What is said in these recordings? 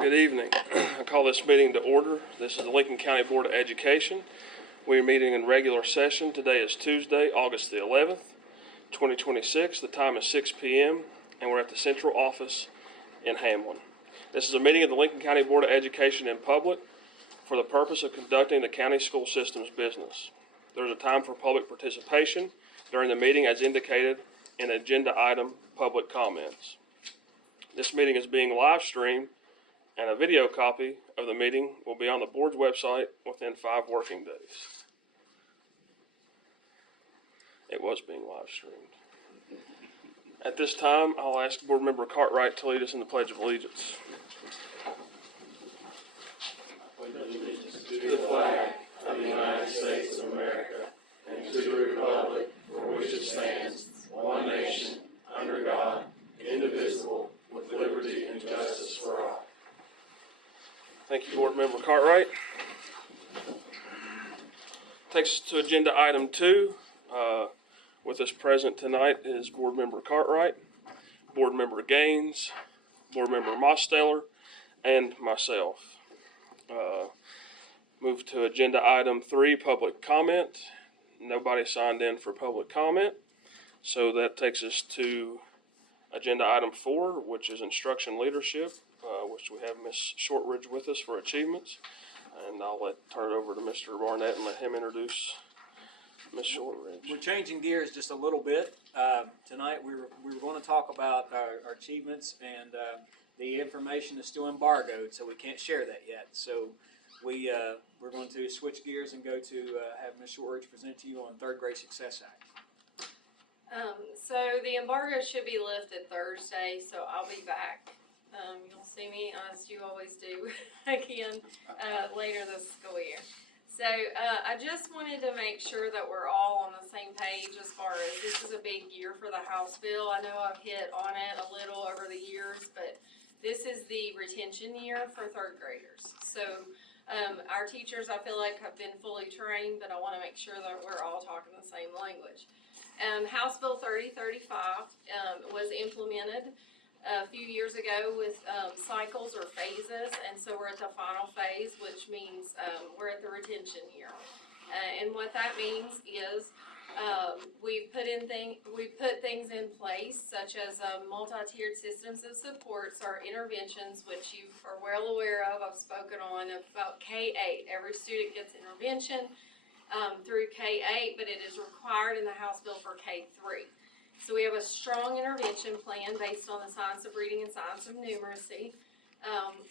Good evening. I call this meeting to order. This is the Lincoln County Board of Education. We are meeting in regular session. Today is Tuesday, August the 11th, 2026. The time is 6 p.m. and we're at the central office in Hamlin. This is a meeting of the Lincoln County Board of Education in public for the purpose of conducting the county school system's business. There is a time for public participation during the meeting as indicated in agenda item public comments. This meeting is being live streamed, and a video copy of the meeting will be on the board's website within 5 working days. It was being live streamed. At this time, I'll ask Board Member Cartwright to lead us in the Pledge of Allegiance. To the flag of the United States of America and to the republic for which it stands, one nation, under God, indivisible, with liberty and justice for all. Thank you, Board Member Cartwright. Takes us to agenda item 2. With us present tonight is Board Member Cartwright, Board Member Gaines, Board Member Mosteller, and myself. Move to agenda item 3, public comment. Nobody signed in for public comment, so that takes us to agenda item 4, which is instruction leadership, which we have Ms. Shortridge with us for achievements. And I'll turn it over to Mr. Barnett and let him introduce Ms. Shortridge. We're changing gears just a little bit. Tonight we were going to talk about our achievements, and the information is still embargoed, so we can't share that yet. So we're going to switch gears and go to have Ms. Shortridge present to you on Third Grade Success Act. So the embargo should be lifted Thursday, so I'll be back. You'll see me, as you always do, again later this school year. So I just wanted to make sure that we're all on the same page as far as this is a big year for the House bill. I know I've hit on it a little over the years, but this is the retention year for third graders. So our teachers, I feel like, have been fully trained, but I want to make sure that we're all talking the same language. House Bill 3035 was implemented a few years ago with cycles or phases, and so we're at the final phase, which means we're at the retention year. And what that means is we put things in place such as multi-tiered systems of supports or interventions, which you are well aware of. I've spoken on about K-8. Every student gets intervention through K-8, but it is required in the House bill for K-3. So we have a strong intervention plan based on the science of reading and science of numeracy.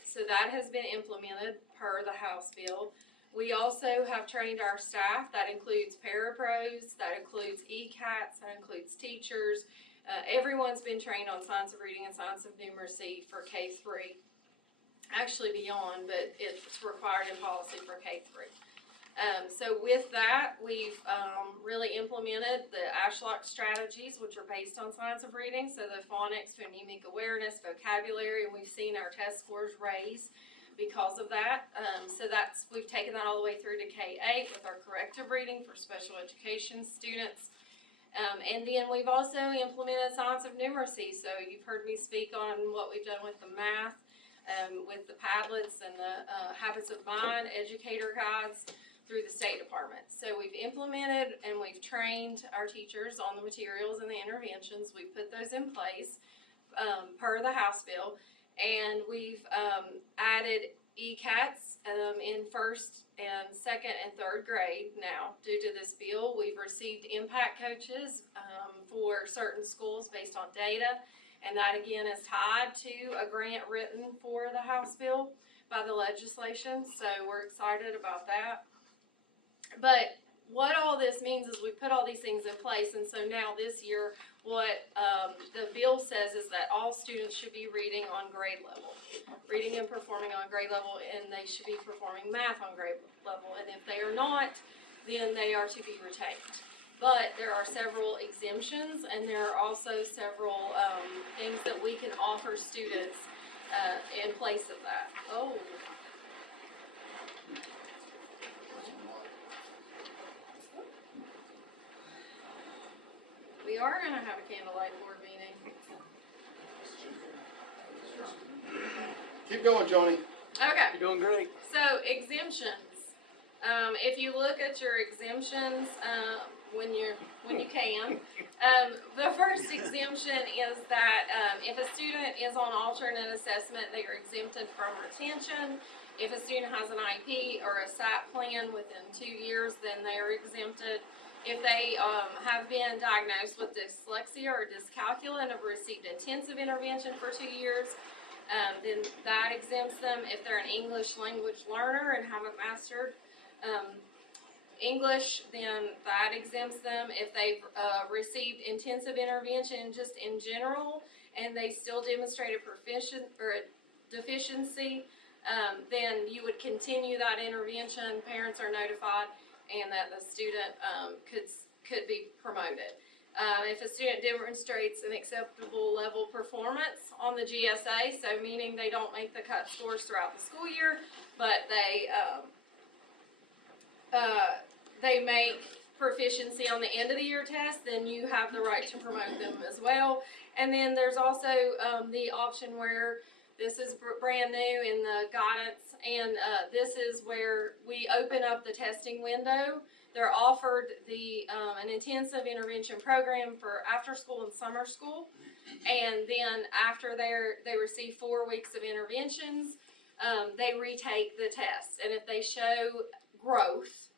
So that has been implemented per the House bill. We also have trained our staff. That includes parapros, that includes ECATs, that includes teachers. Everyone's been trained on science of reading and science of numeracy for K-3. Actually beyond, but it's required in policy for K-3. So with that, we've really implemented the ASHLOC strategies, which are based on science of reading, so the phonics, phonemic awareness, vocabulary, and we've seen our test scores raise because of that. So we've taken that all the way through to K-8 with our corrective reading for special education students. And then we've also implemented science of numeracy, so you've heard me speak on what we've done with the math, with the Padlets and the Habits of Mind educator guides through the State Department. So we've implemented and we've trained our teachers on the materials and the interventions. We've put those in place per the House bill, and we've added ECATs in first and second and third grade now. Due to this bill, we've received impact coaches for certain schools based on data, and that again is tied to a grant written for the House bill by the legislation, so we're excited about that. But what all this means is we put all these things in place, and so now this year what the bill says is that all students should be reading on grade level, reading and performing on grade level, and they should be performing math on grade level, and if they are not, then they are to be retained. But there are several exemptions, and there are also several things that we can offer students in place of that. Oh. We are going to have a candlelight board meeting. Keep going, Joni. Okay. You're doing great. So exemptions. If you look at your exemptions, when you can, the first exemption is that if a student is on alternate assessment, they are exempted from retention. If a student has an IP or a SAT plan within 2 years, then they are exempted. If they have been diagnosed with dyslexia or dyscalculia and have received intensive intervention for 2 years, then that exempts them. If they're an English language learner and haven't mastered English, then that exempts them. If they've received intensive intervention just in general and they still demonstrate a deficiency, then you would continue that intervention. Parents are notified, and that the student could be promoted. If a student demonstrates an acceptable level performance on the GSA, so meaning they don't make the cut scores throughout the school year, but they make proficiency on the end of the year test, then you have the right to promote them as well. And then there's also the option where this is brand new in the guidance, and this is where we open up the testing window. They're offered an intensive intervention program for after school and summer school, and then after they receive 4 weeks of interventions, they retake the tests, and if they show growth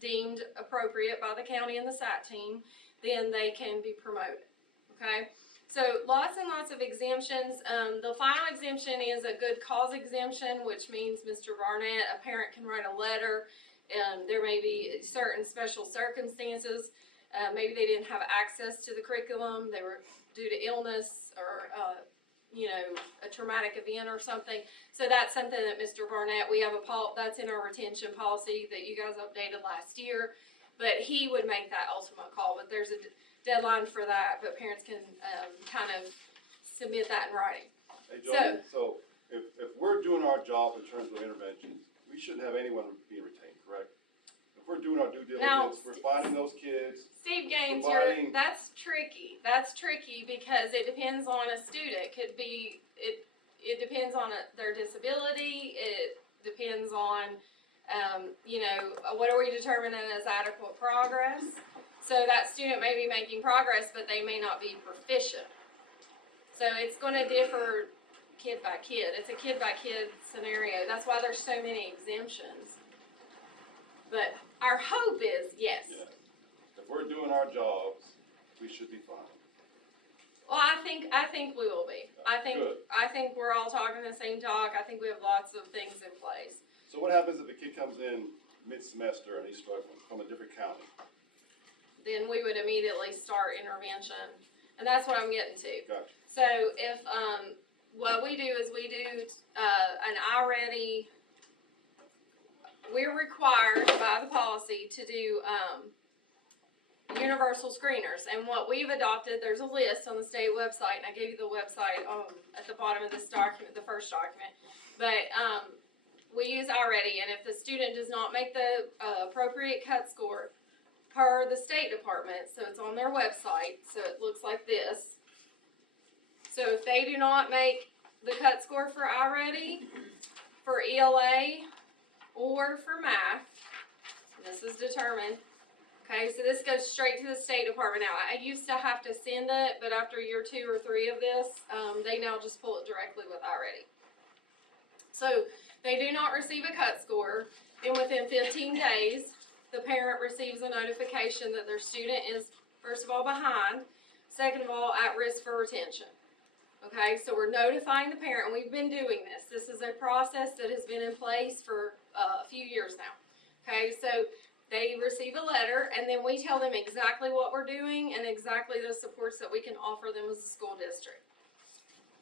deemed appropriate by the county and the SAT team, then they can be promoted. Okay, so lots and lots of exemptions. The final exemption is a good cause exemption, which means Mr. Barnett, a parent can write a letter. There may be certain special circumstances. Maybe they didn't have access to the curriculum. They were due to illness or a traumatic event or something. So that's something that Mr. Barnett, we have that's in our retention policy that you guys updated last year. But he would make that ultimate call. But there's a deadline for that. But parents can kind of submit that in writing. Hey, Joni, so if we're doing our job in terms of interventions, we shouldn't have anyone being retained, correct? If we're doing our due diligence, we're finding those kids. Steve Gaines, that's tricky. That's tricky because it depends on a student. It depends on their disability. It depends on, what are we determining as adequate progress? So that student may be making progress, but they may not be proficient. So it's going to differ kid by kid. It's a kid by kid scenario. That's why there's so many exemptions. But our hope is yes. Yeah. If we're doing our jobs, we should be fine. Well, I think we will be. I think we're all talking the same talk. I think we have lots of things in place. So what happens if a kid comes in mid-semester and he's struggling from a different county? Then we would immediately start intervention, and that's what I'm getting to. Gotcha. So if what we do is we do an I-ready. We're required by the policy to do universal screeners, and what we've adopted, there's a list on the state website, and I gave you the website at the bottom of this document, the first document, but we use I-ready, and if the student does not make the appropriate cut score per the State Department, so it's on their website, so it looks like this. So if they do not make the cut score for I-ready, for ELA, or for math, this is determined. Okay, so this goes straight to the State Department now. I used to have to send it, but after year 2 or 3 of this, they now just pull it directly with I-ready. So they do not receive a cut score, and within 15 days, the parent receives a notification that their student is, first of all, behind, second of all, at risk for retention. Okay, so we're notifying the parent, and we've been doing this. This is a process that has been in place for a few years now. Okay, so they receive a letter, and then we tell them exactly what we're doing and exactly the supports that we can offer them as a school district.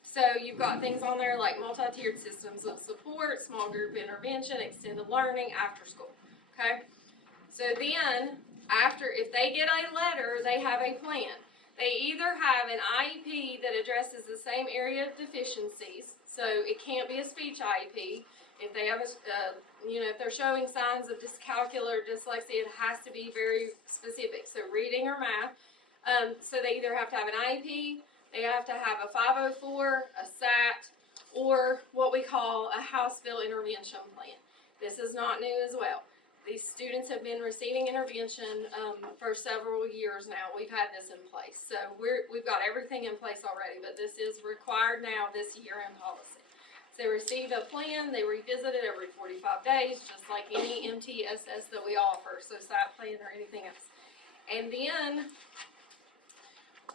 So you've got things on there like multi-tiered systems of support, small group intervention, extended learning, after school. Okay, so then if they get a letter, they have a plan. They either have an IEP that addresses the same area of deficiencies, so it can't be a speech IEP. If they have if they're showing signs of dyscalculia or dyslexia, it has to be very specific, so reading or math. So they either have to have an IEP, they have to have a 504, a SAT, or what we call a House bill intervention plan. This is not new as well. These students have been receiving intervention for several years now. We've had this in place. So we've got everything in place already, but this is required now this year in policy. So they receive a plan, they revisit it every 45 days, just like any MTSS that we offer, so SAT plan or anything else. And then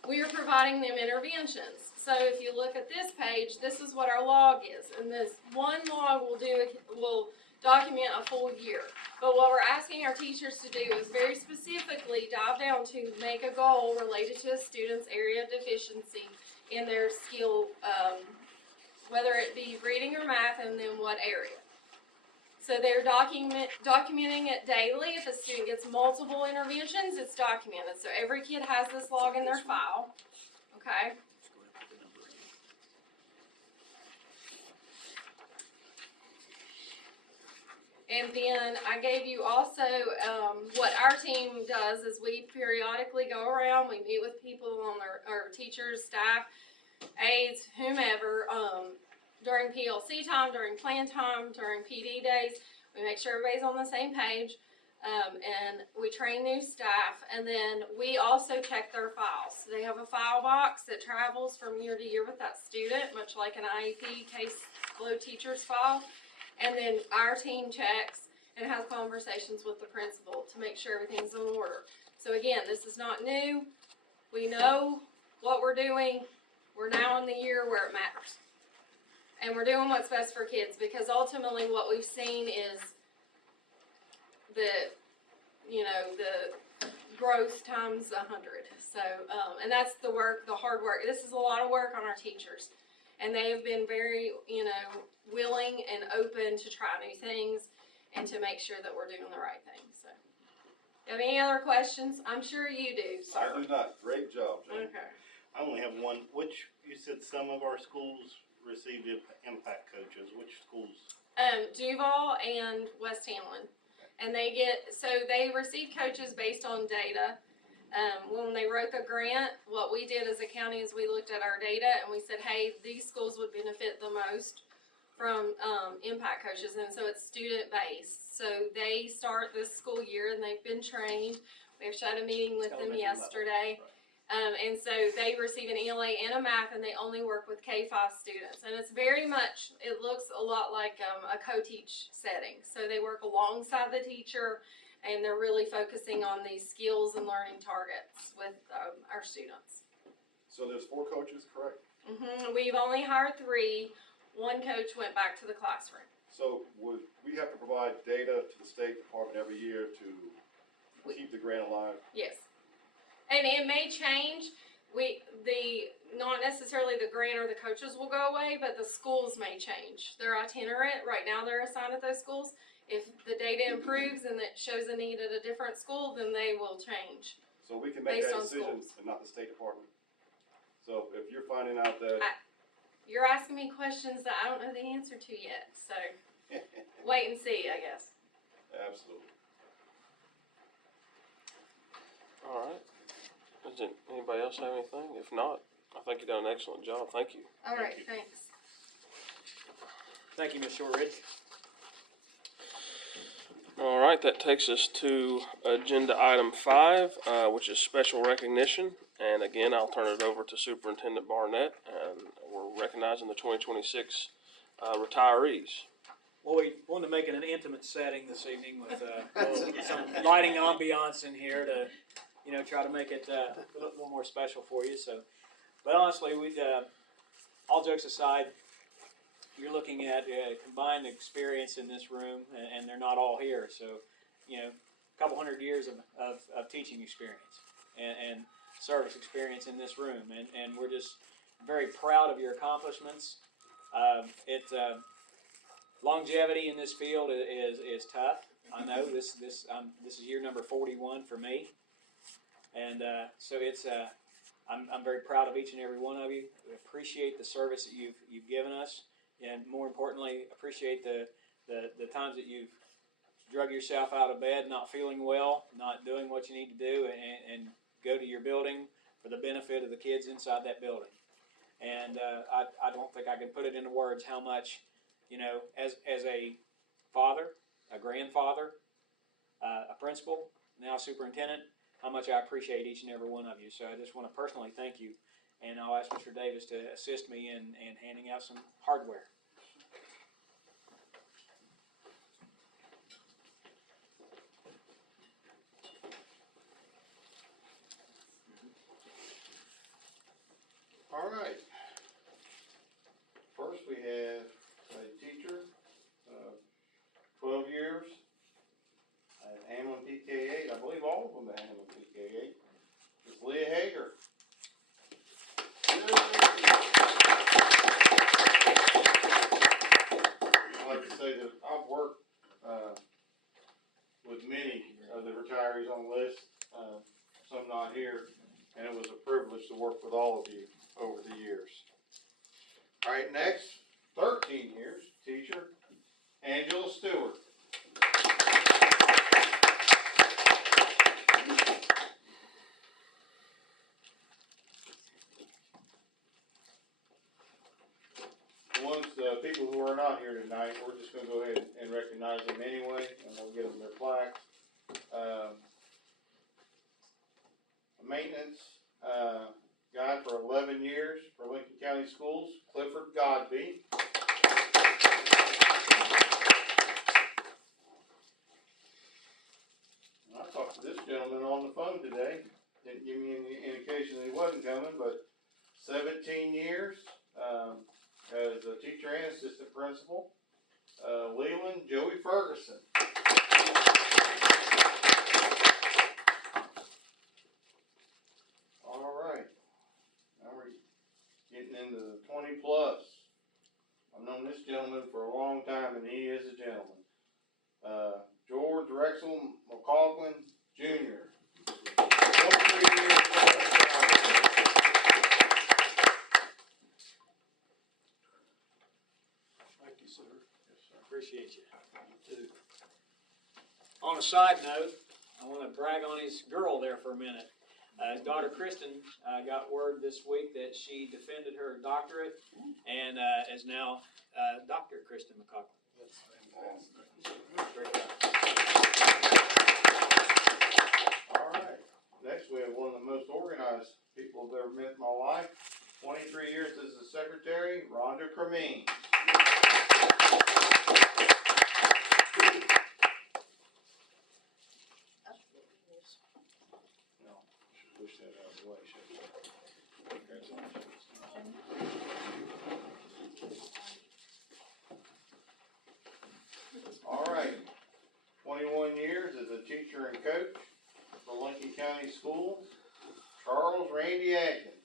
we are providing them interventions. So if you look at this page, this is what our log is. And this one log will document a full year. But what we're asking our teachers to do is very specifically dive down to make a goal related to a student's area of deficiency in their skill, whether it be reading or math, and then what area. So they're documenting it daily. If a student gets multiple interventions, it's documented. So every kid has this log in their file, okay? And then I gave you also, what our team does is we periodically go around, we meet with people on our teachers, staff, aides, whomever, during PLC time, during plan time, during PD days. We make sure everybody's on the same page, and we train new staff, and then we also check their files. So they have a file box that travels from year to year with that student, much like an IEP case flow teacher's file. And then our team checks and has conversations with the principal to make sure everything's in order. So again, this is not new. We know what we're doing. We're now in the year where it matters. And we're doing what's best for kids, because ultimately what we've seen is the growth times 100. So, and that's the work, the hard work. This is a lot of work on our teachers. And they have been very, willing and open to try new things and to make sure that we're doing the right thing. So, you have any other questions? I'm sure you do, sir. I do not. Great job, John. Okay. I only have one. Which, you said some of our schools received impact coaches. Which schools? Duval and West Hamlin. And they receive coaches based on data. When they wrote the grant, what we did as a county is we looked at our data and we said, hey, these schools would benefit the most from impact coaches, and so it's student based. So they start this school year and they've been trained. We actually had a meeting with them yesterday. And so they receive an ELA and a math, and they only work with K-5 students. And it's very much, it looks a lot like a co-teach setting. So they work alongside the teacher, and they're really focusing on these skills and learning targets with our students. So there's 4 coaches, correct? We've only hired 3. 1 coach went back to the classroom. So would we have to provide data to the State Department every year to keep the grant alive? Yes. And it may change. Not necessarily the grant or the coaches will go away, but the schools may change. They're itinerant. Right now they're assigned at those schools. If the data improves and it shows a need at a different school, then they will change. So we can make Based that on decision schools. and not the State Department? So if you're finding out that... You're asking me questions that I don't know the answer to yet, so wait and see, I guess. Absolutely. All right. Does anybody else have anything? If not, I think you've done an excellent job. Thank you. All right, thanks. Thank you, Ms. Shortridge. All right, that takes us to agenda item 5, which is special recognition. And again, I'll turn it over to Superintendent Barnett, and we're recognizing the 2026 retirees. Well, we wanted to make it an intimate setting this evening with some lighting ambiance in here to, try to make it a little more special for you. So, but honestly, all jokes aside, you're looking at combined experience in this room, and they're not all here. So, a couple hundred years of teaching experience and service experience in this room, and we're just very proud of your accomplishments. Longevity in this field is tough. I know this is year number 41 for me, and so it's I'm very proud of each and every one of you. We appreciate the service that you've given us, and more importantly, appreciate the times that you've drug yourself out of bed, not feeling well, not doing what you need to do, and go to your building for the benefit of the kids inside that building. And I don't think I can put it into words how much you know, as a father, a grandfather, a principal, now superintendent, how much I appreciate each and every one of you. So I just want to personally thank you, and I'll ask Mr. Davis to assist me in handing out some hardware. All right. First, we have a teacher, 12 years at Hamlin PK8. I believe all of them at Hamlin PK8. It's Leah Hager. I'd like to say that I've worked with many of the retirees on the list, some not here, and it was a privilege to work with all of you over the years. All right, next, 13 years, teacher, Angela Stewart. People who are not here tonight, we're just going to go ahead and recognize them anyway, and we'll get them their plaques. A maintenance guy for 11 years for Lincoln County Schools, Clifford Godby. And I talked to this gentleman on the phone today. Didn't give me any indication that he wasn't coming, but 17 years. As a teacher and assistant principal, Leland Joey Ferguson. All right, now we're getting into the 20 plus. I've known this gentleman for a long time, and he is a gentleman. George Rexel McCaughlin Jr. 23 years plus. Thank you, sir. Yes, sir. Appreciate you. You too. On a side note, I want to brag on his girl there for a minute. His daughter Kristen got word this week that she defended her doctorate and is now Dr. Kristen McCaughlin. That's fantastic. Great job. All right. Next, we have one of the most organized people I've ever met in my life. 23 years as a secretary, Rhonda Cremeen. No, should push that out of the way, shouldn't you? Congratulations. All right. 21 years as a teacher and coach for Lincoln County Schools, Charles Randy Atkins.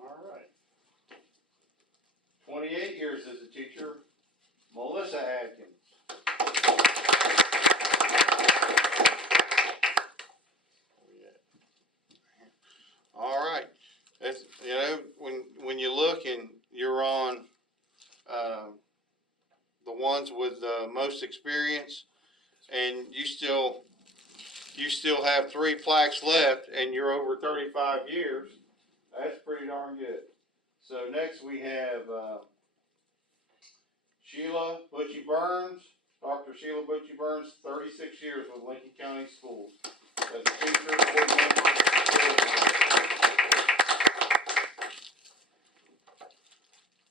All right. 28 years as a teacher, Melissa Atkins. All right. That's, you know, when you look and you're on the ones with the most experience, and you still have 3 plaques left, and you're over 35 years, that's pretty darn good. So next we have Sheila Butchie Burns, Dr. Sheila Butchie Burns, 36 years with Lincoln County Schools as a teacher, board member.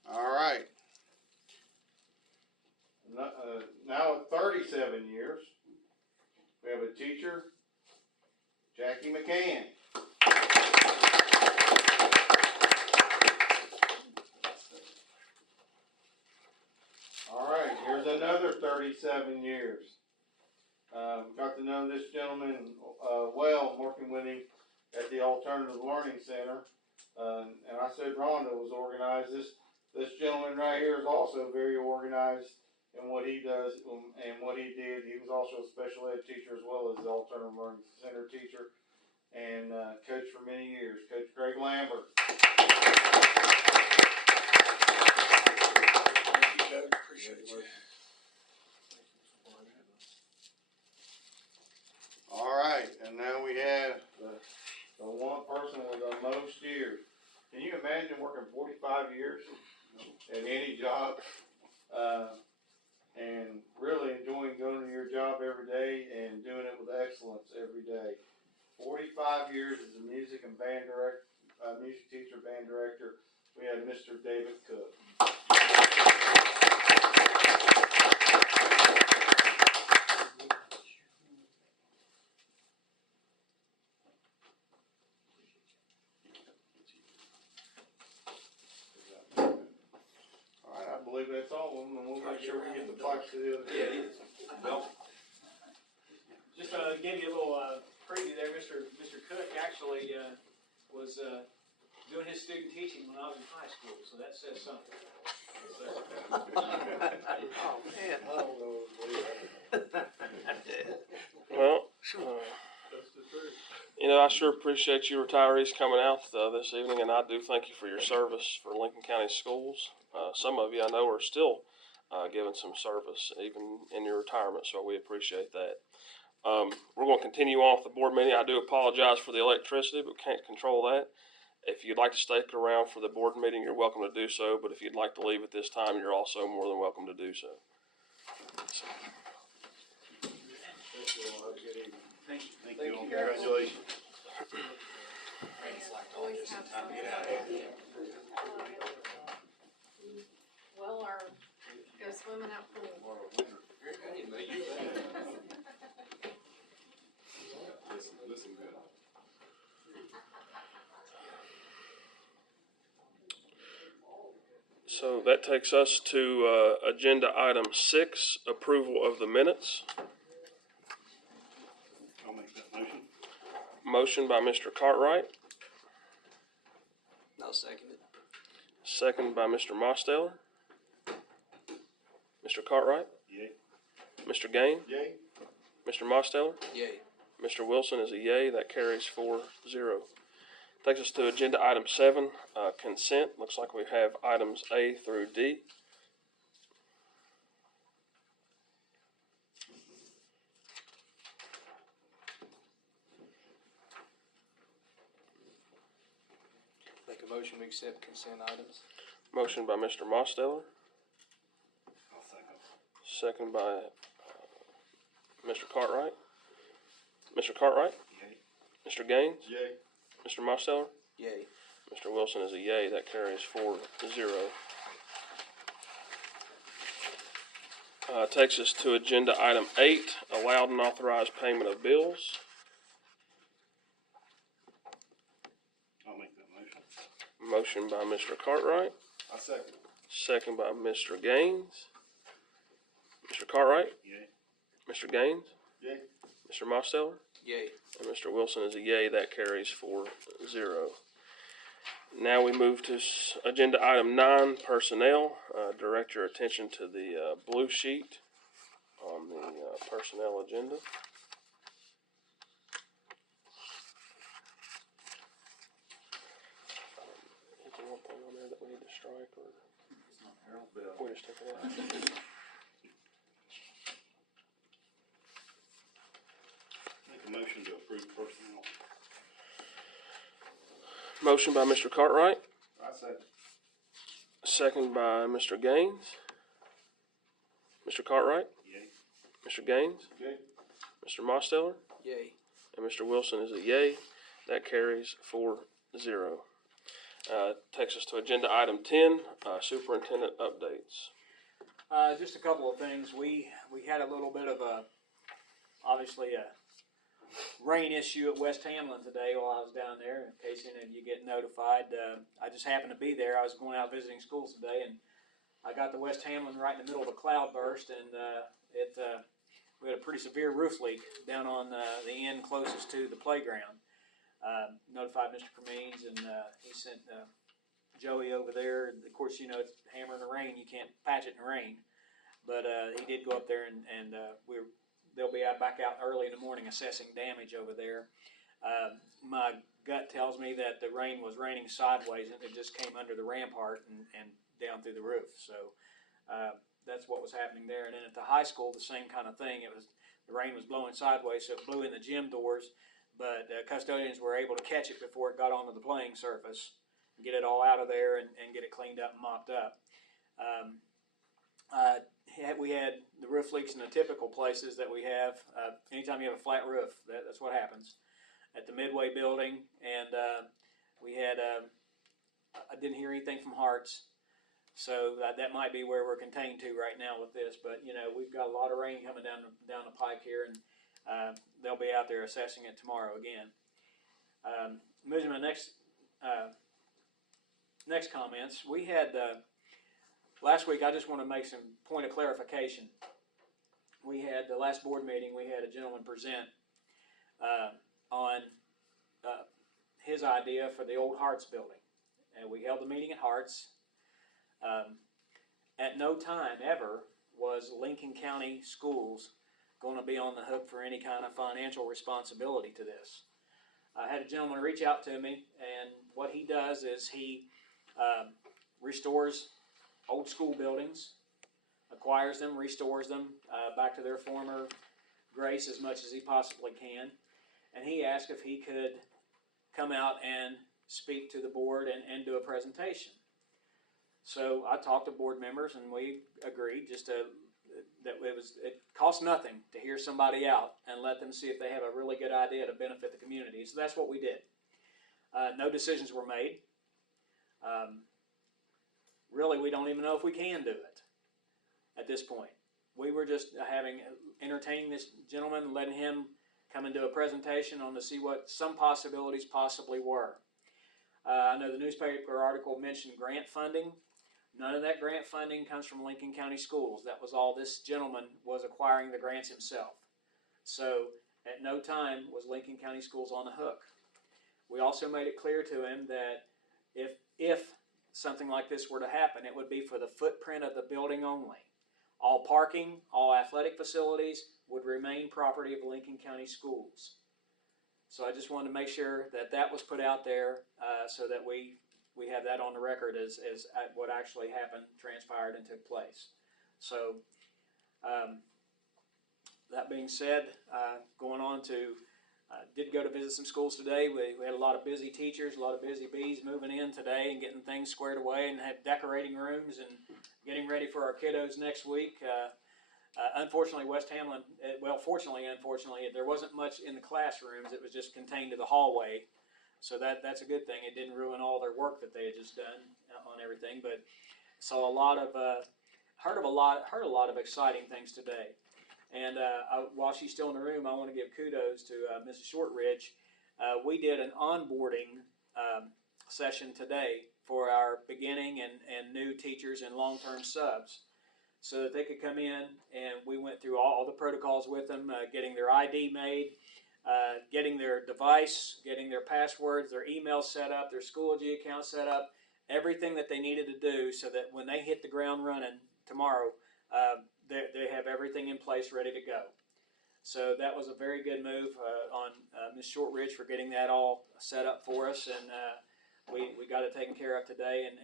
All right. Now at 37 years, we have a teacher, Jackie McCann. All right, here's another 37 years. Got to know this gentleman well, working with him at the Alternative Learning Center. And I said Rhonda was organized. This gentleman right here is also very organized in what he does and what he did. He was also a special ed teacher as well as the Alternative Learning Center teacher and coach for many years, Coach Craig Lambert. Thank you, Coach. Appreciate you. All right, and now we have the one person with the most years, Can you imagine working 45 years at any job, and really enjoying going to your job every day and doing it with excellence every day? 45 years as a music and band director, music teacher, band director. We have Mr. David Cook. All right, I believe that's all of them, and we'll make sure we get the plaques to the other kids. Just to give you a little preview there, Mr. Cook actually was doing his student teaching when I was in high school, so that says something. Well, you know, I sure appreciate you retirees coming out this evening, and I do thank you for your service for Lincoln County Schools. Some of you I know are still giving some service even in your retirement, so we appreciate that. We're going to continue on with the board meeting. I do apologize for the electricity, but can't control that. If you'd like to stick around for the board meeting, you're welcome to do so, but if you'd like to leave at this time, you're also more than welcome to do so. Thank you. Thank you all. Congratulations. Always have something. Well, or go swimming out pool. Listen good. So that takes us to agenda item 6, approval of the minutes. I'll make that motion. Motion by Mr. Cartwright, I'll second it. second by Mr. Mosteller. Mr. Cartwright, Yay. Mr. Gaines, Jay? Mr. Mosteller, Yay. Mr. Wilson is a yay. That carries 4-0. Takes us to agenda item 7, consent. Looks like we have items A through D. Make a motion to accept consent items. Motion by Mr. Mosteller, I'll second. second by Mr. Cartwright. Mr. Cartwright, Yay. Mr. Gaines, Jay? Mr. Mosteller, Yay. Mr. Wilson is a yay. That carries 4-0. Takes us to agenda item 8, allowed and authorized payment of bills. I'll make that motion. Motion by Mr. Cartwright, I second. second by Mr. Gaines. Mr. Cartwright, Yay. Mr. Gaines, Jay? Mr. Mosteller, Yay. and Mr. Wilson is a yay. That carries 4-0. Now we move to agenda item 9, personnel. Direct your attention to the blue sheet on the personnel agenda. Is there one thing on there that we need to strike, or we just take it out? Make a motion to approve personnel. Motion by Mr. Cartwright, I second. second by Mr. Gaines. Mr. Cartwright, Yay. Mr. Gaines, Jay? Mr. Mosteller, Yay. and Mr. Wilson is a yay. That carries 4-0. Takes us to agenda item 10, superintendent updates. Just a couple of things. We had a little bit of obviously a rain issue at West Hamlin today while I was down there. In case any of you get notified, I just happened to be there. I was going out visiting schools today, and I got to West Hamlin right in the middle of a cloud burst, and we had a pretty severe roof leak down on the end closest to the playground. Notified Mr. Cremines, and he sent Joey over there. Of course, you know, it's hammering the rain. You can't patch it in the rain. But he did go up there, and they'll be back out early in the morning assessing damage over there. My gut tells me that the rain was raining sideways, and it just came under the rampart and down through the roof. So that's what was happening there. And then at the high school, the same kind of thing. The rain was blowing sideways, so it blew in the gym doors. But custodians were able to catch it before it got onto the playing surface. get it all out of there and get it cleaned up and mopped up. We had the roof leaks in the typical places that we have. Anytime you have a flat roof, that's what happens. At the Midway building, and we had, I didn't hear anything from Hearts, so that might be where we're contained to right now with this, but you know, we've got a lot of rain coming down the pike here, and they'll be out there assessing it tomorrow again. Moving to my next comments, we had, last week, I just want to make some point of clarification. We had, the last board meeting, we had a gentleman present on his idea for the old Hearts building. And we held the meeting at Hearts. At no time ever was Lincoln County Schools going to be on the hook for any kind of financial responsibility to this. I had a gentleman reach out to me, and what he does is he restores old school buildings, acquires them, restores them back to their former grace as much as he possibly can. And he asked if he could come out and speak to the board and do a presentation. So I talked to board members, and we agreed that it cost nothing to hear somebody out and let them see if they have a really good idea to benefit the community. So that's what we did. No decisions were made. Really, we don't even know if we can do it at this point. We were just entertaining this gentleman and letting him come and do a presentation on to see what some possibilities possibly were. I know the newspaper article mentioned grant funding. None of that grant funding comes from Lincoln County Schools. That was all this gentleman was acquiring the grants himself. So at no time was Lincoln County Schools on the hook. We also made it clear to him that if something like this were to happen, it would be for the footprint of the building only. All parking, all athletic facilities would remain property of Lincoln County Schools. So I just wanted to make sure that was put out there so that we have that on the record as what actually happened, transpired, and took place. So that being said, going on to, did go to visit some schools today. We had a lot of busy teachers, a lot of busy bees moving in today and getting things squared away, and had decorating rooms and getting ready for our kiddos next week. Unfortunately, West Hamlin, fortunately, unfortunately, there wasn't much in the classrooms. It was just contained to the hallway. So that's a good thing. It didn't ruin all their work that they had just done on everything. But saw a lot of, heard a lot of exciting things today. And while she's still in the room, I want to give kudos to Mrs. Shortridge. We did an onboarding session today for our beginning and new teachers and long-term subs, so that they could come in, and we went through all the protocols with them, getting their ID made, getting their device, getting their passwords, their email set up, their Schoology account set up, everything that they needed to do so that when they hit the ground running tomorrow, they have everything in place ready to go. So that was a very good move on Ms. Shortridge for getting that all set up for us, and we got it taken care of today, and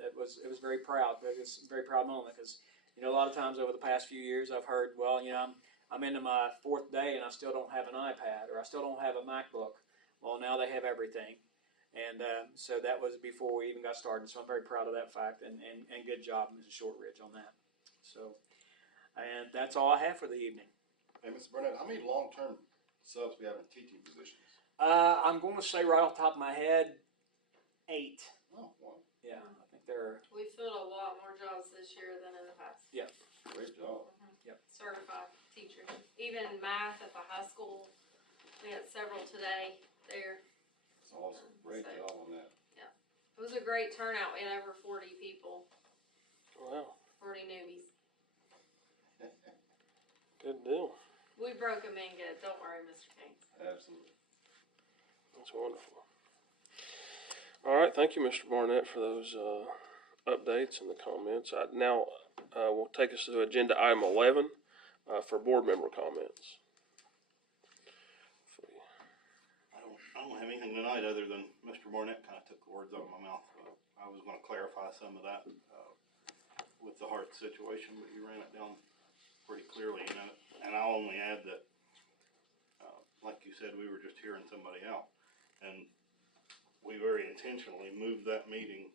it was very proud. It was a very proud moment because, you know, a lot of times over the past few years I've heard, well, you know, I'm into my 4th day and I still don't have an iPad, or I still don't have a MacBook. Well, now they have everything. And so that was before we even got started. So I'm very proud of that fact, and good job, Mrs. Shortridge, on that. So, and that's all I have for the evening. Hey, Mr. Burnett, how many long-term subs we have in teaching positions? I'm going to say right off the top of my head, 8. Oh, wow. Yeah, I think there are. We filled a lot more jobs this year than in the past. Yeah. Great job. Certified teachers. Even math at the high school, we had several today there. That's awesome. Great So, job on that. It was a great turnout. We had over 40 people, Wow, 40 newbies. good deal. We broke them in good. Don't worry, Mr. King. Absolutely. That's wonderful. All right, thank you, Mr. Barnett, for those updates and the comments. Now we'll take us to agenda item 11 for board member comments. I don't have anything tonight other than Mr. Barnett kind of took the words out of my mouth. I was going to clarify some of that with the Hart situation, but you ran it down pretty clearly. And I'll only add that, like you said, we were just hearing somebody out, and we very intentionally moved that meeting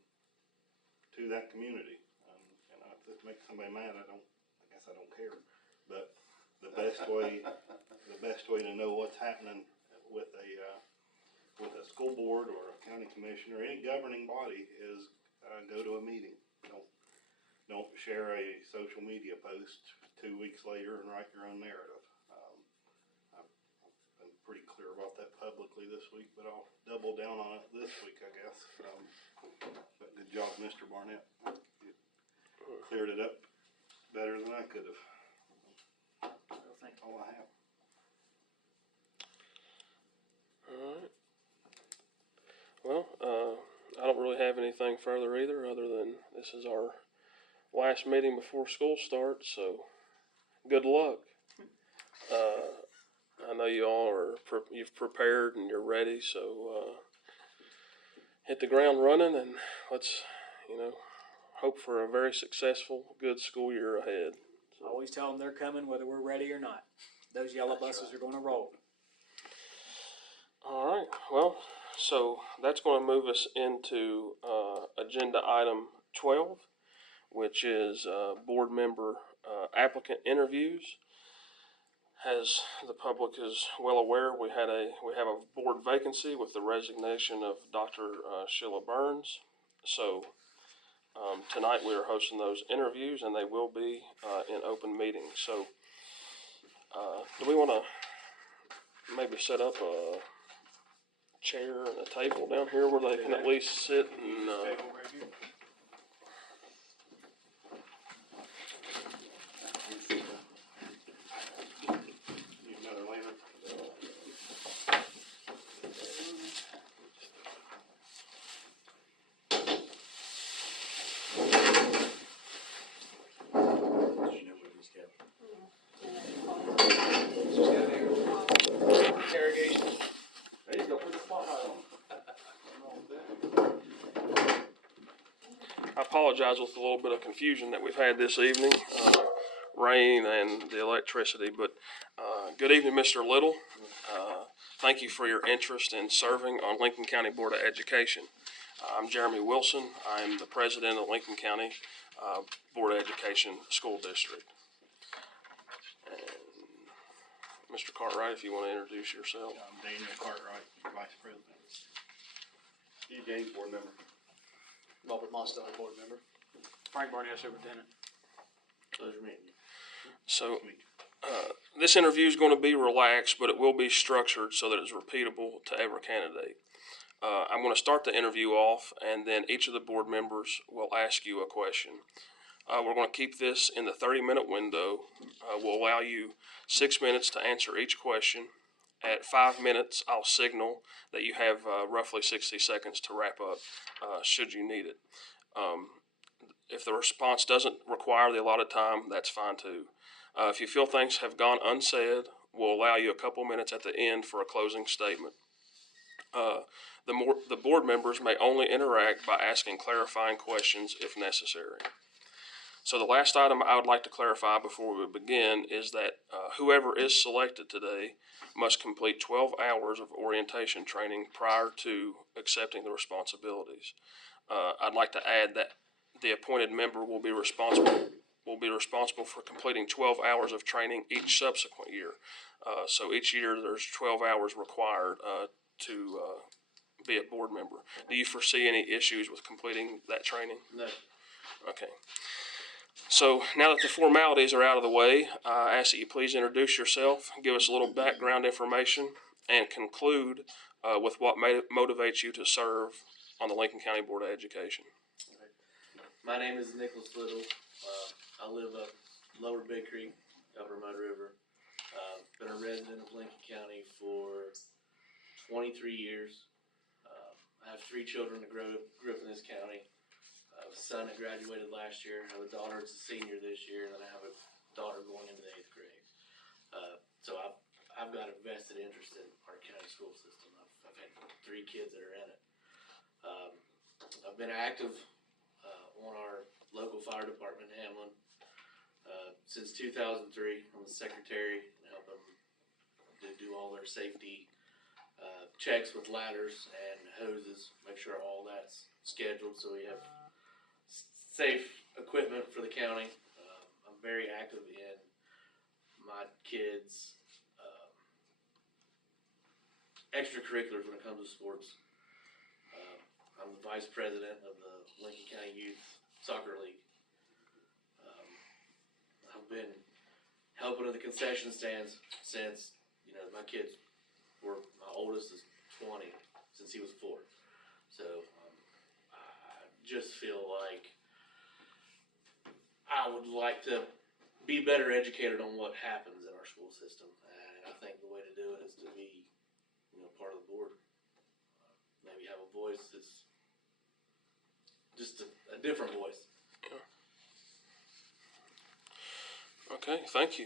to that community. And if it makes somebody mad, I guess I don't care. But the best way to know what's happening with a school board or a county commission or any governing body is go to a meeting. Don't share a social media post 2 weeks later and write your own narrative. I've been pretty clear about that publicly this week, but I'll double down on it this week, I guess. But good job, Mr. Barnett. You cleared it up better than I could have. Well, thank you. All I have. Alright. Well, I don't really have anything further either, other than this is our last meeting before school starts, so good luck. I know you all you've prepared and you're ready, so hit the ground running, and let's, hope for a very successful, good school year ahead. I always tell them they're coming whether we're ready or not. Those yellow buses are going to roll. All right, well, so that's going to move us into agenda item 12, which is board member applicant interviews. As the public is well aware, we have a board vacancy with the resignation of Dr. Sheila Burns. So tonight we are hosting those interviews, and they will be in open meeting. So do we want to maybe set up a chair and a table down here where they can at least sit and Need another lantern? Interrogation. There you go, put the spotlight on. I apologize with a little bit of confusion that we've had this evening, rain and the electricity, but good evening, Mr. Little. Thank you for your interest in serving on Lincoln County Board of Education. I'm Jeremy Wilson. I'm the president of Lincoln County Board of Education School District. And Mr. Cartwright, if you want to introduce yourself. I'm Daniel Cartwright, Vice President. Steve Gaines, board member. Robert Mostow, board member. Frank Barnett, superintendent. Pleasure meeting you. So this interview is going to be relaxed, but it will be structured so that it's repeatable to every candidate. I'm going to start the interview off, and then each of the board members will ask you a question. We're going to keep this in the 30-minute window. We'll allow you 6 minutes to answer each question. At 5 minutes, I'll signal that you have roughly 60 seconds to wrap up, should you need it. If the response doesn't require the allotted time, that's fine too. If you feel things have gone unsaid, we'll allow you a couple minutes at the end for a closing statement. The board members may only interact by asking clarifying questions if necessary. So the last item I would like to clarify before we begin is that whoever is selected today must complete 12 hours of orientation training prior to accepting the responsibilities. I'd like to add that the appointed member will be responsible for completing 12 hours of training each subsequent year. So each year there's 12 hours required to be a board member. Do you foresee any issues with completing that training? No. Okay. So now that the formalities are out of the way, I ask that you please introduce yourself, give us a little background information, and conclude with what motivates you to serve on the Lincoln County Board of Education. My name is Nicholas Little. I live up Lower Big Creek, Upper Mud River. Been a resident of Lincoln County for 23 years. I have 3 children that grew up in this county. I have a son that graduated last year. I have a daughter that's a senior this year, and then I have a daughter going into the 8th grade. So I've got a vested interest in our county school system. I've had 3 kids that are in it. I've been active on our local fire department in Hamlin since 2003. I'm the secretary and help them do all their safety checks with ladders and hoses, make sure all that's scheduled so we have safe equipment for the county. I'm very active in my kids' extracurriculars when it comes to sports. I'm the vice president of the Lincoln County Youth Soccer League. I've been helping at the concession stands since, my kids were, my oldest is 20, since he was 4. So, I just feel like I would like to be better educated on what happens in our school system. And I think the way to do it is to be, part of the board. Maybe have a voice that's just a different voice. Okay, thank you.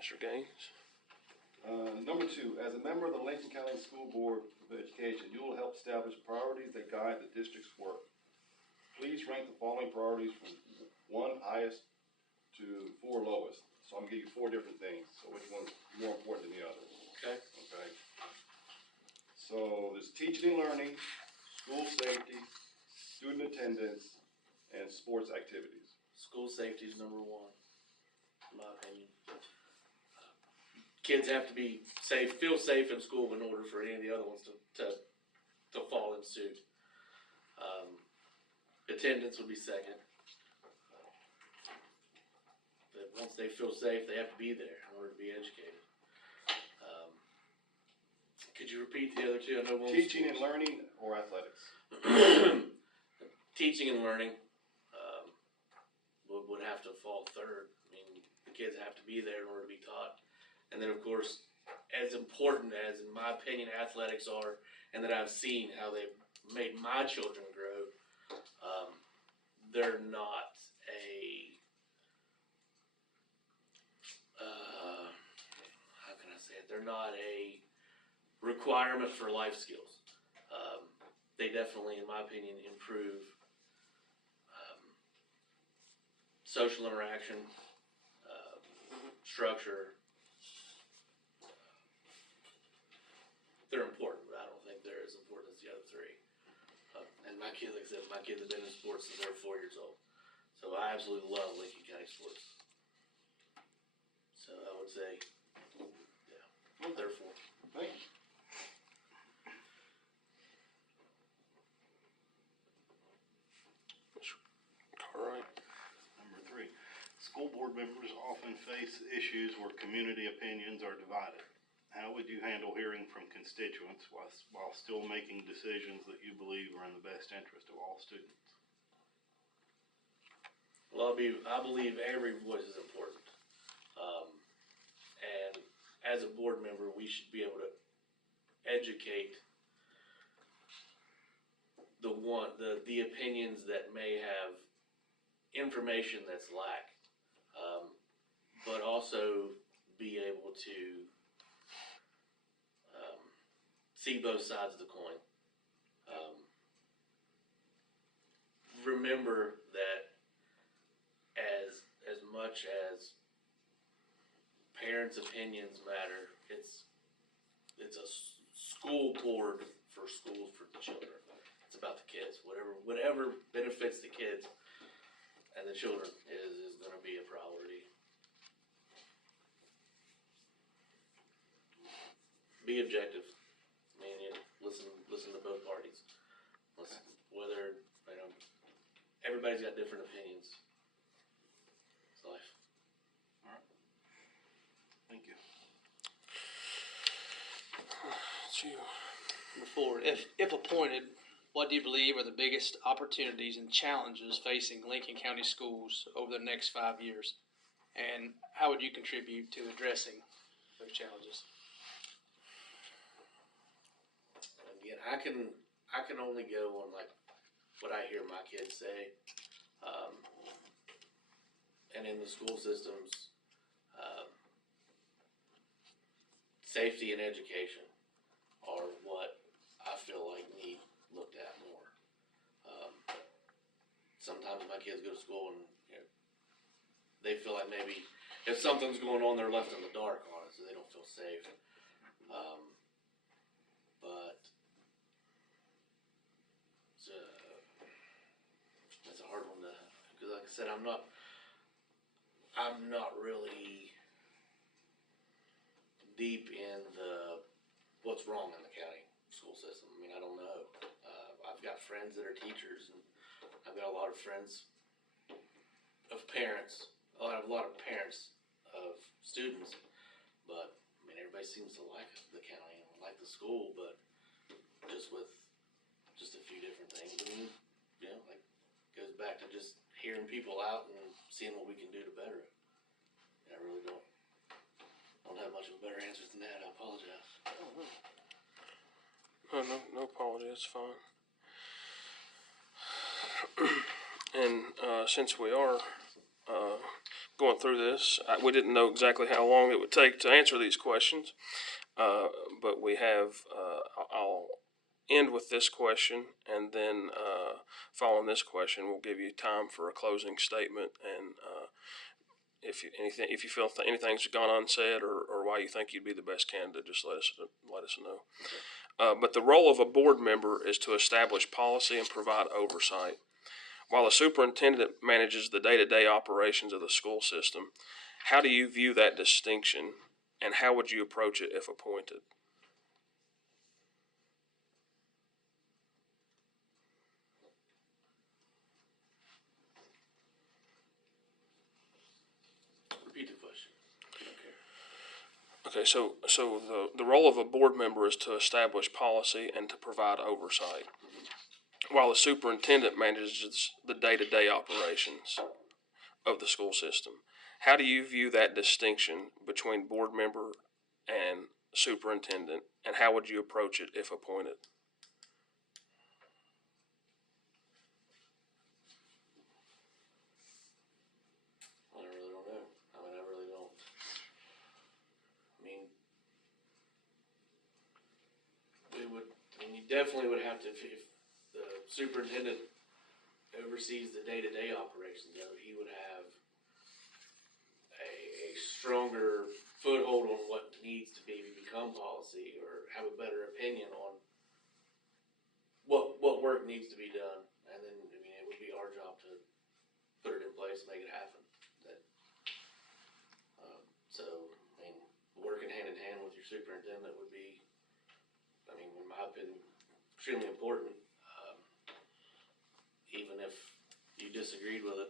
Mr. Gaines? Number 2, as a member of the Lincoln County School Board of Education, you will help establish priorities that guide the district's work. Please rank the following priorities from 1 highest to 4 lowest. So I'm gonna give you 4 different things, so which one's more important than the other? Okay. Okay. So there's teaching and learning, school safety, student attendance, and sports activities. School safety is number 1, in my opinion. Kids have to be safe, feel safe in school in order for any of the other ones to fall in suit. Attendance would be second. But once they feel safe, they have to be there in order to be educated. Could you repeat the other 2? I know one was Teaching and learning or athletics? teaching and learning would have to fall third. I mean, the kids have to be there in order to be taught. And then, of course, as important as, in my opinion, athletics are, and that I've seen how they've made my children grow, they're not how can I say it? They're not a requirement for life skills. They definitely, in my opinion, improve social interaction, structure. They're important, but I don't think they're as important as the other 3. And my kids, like I said, my kids have been in sports since they were 4 years old. So I absolutely love Lincoln County sports. So I would say, yeah, they're 4. Thank you. All right. Number 3, school board members often face issues where community opinions are divided. How would you handle hearing from constituents while still making decisions that you believe are in the best interest of all students? Well, I believe every voice is important. And as a board member, we should be able to educate the opinions that may have information that's lack, but also be able to see both sides of the coin. Remember that as much as parents' opinions matter, it's a school board for schools for the children. It's about the kids. Whatever benefits the kids and the children is going to be a priority. Be objective. I mean, listen to both parties. Whether everybody's got different opinions. It's life. All right. Thank you. It's you. Number 4, if appointed, what do you believe are the biggest opportunities and challenges facing Lincoln County schools over the next 5 years? And how would you contribute to addressing those challenges? Again, I can only go on like what I hear my kids say, and in the school systems, safety and education are what I feel like need looked at more. Sometimes my kids go to school and they feel like maybe if something's going on, they're left in the dark on it, so they don't feel safe. said, I'm not really deep in what's wrong in the county school system. I mean, I don't know. I've got friends that are teachers, and I've got a lot of friends of parents, a lot of parents of students, but I mean, everybody seems to like the county and like the school, but just with just a few different things. I mean, you know, like, goes back to just hearing people out and seeing what we can do to better it. And I really don't have much of a better answer than that. I apologize. No apology, it's fine. And since we are going through this, we didn't know exactly how long it would take to answer these questions, but we have, I'll end with this question, and then following this question, we'll give you time for a closing statement, and if you feel anything's gone unsaid, or why you think you'd be the best candidate, just let us know. But the role of a board member is to establish policy and provide oversight. While the superintendent manages the day-to-day operations of the school system, how do you view that distinction, and how would you approach it if appointed? Repeat the question. Okay, so the role of a board member is to establish policy and to provide oversight, while the superintendent manages the day-to-day operations of the school system. How do you view that distinction between board member and superintendent, and how would you approach it if appointed? I really don't know. I mean, I really don't. I mean, you definitely would have to, if the superintendent oversees the day-to-day operations of it, he would have a stronger foothold on what needs to become policy, or have a better opinion on what work needs to be done. And then, I mean, it would be our job to put it in place, make it happen. So, I mean, working hand in hand with your superintendent would be, I mean, in my opinion, extremely important. Even if you disagreed with it,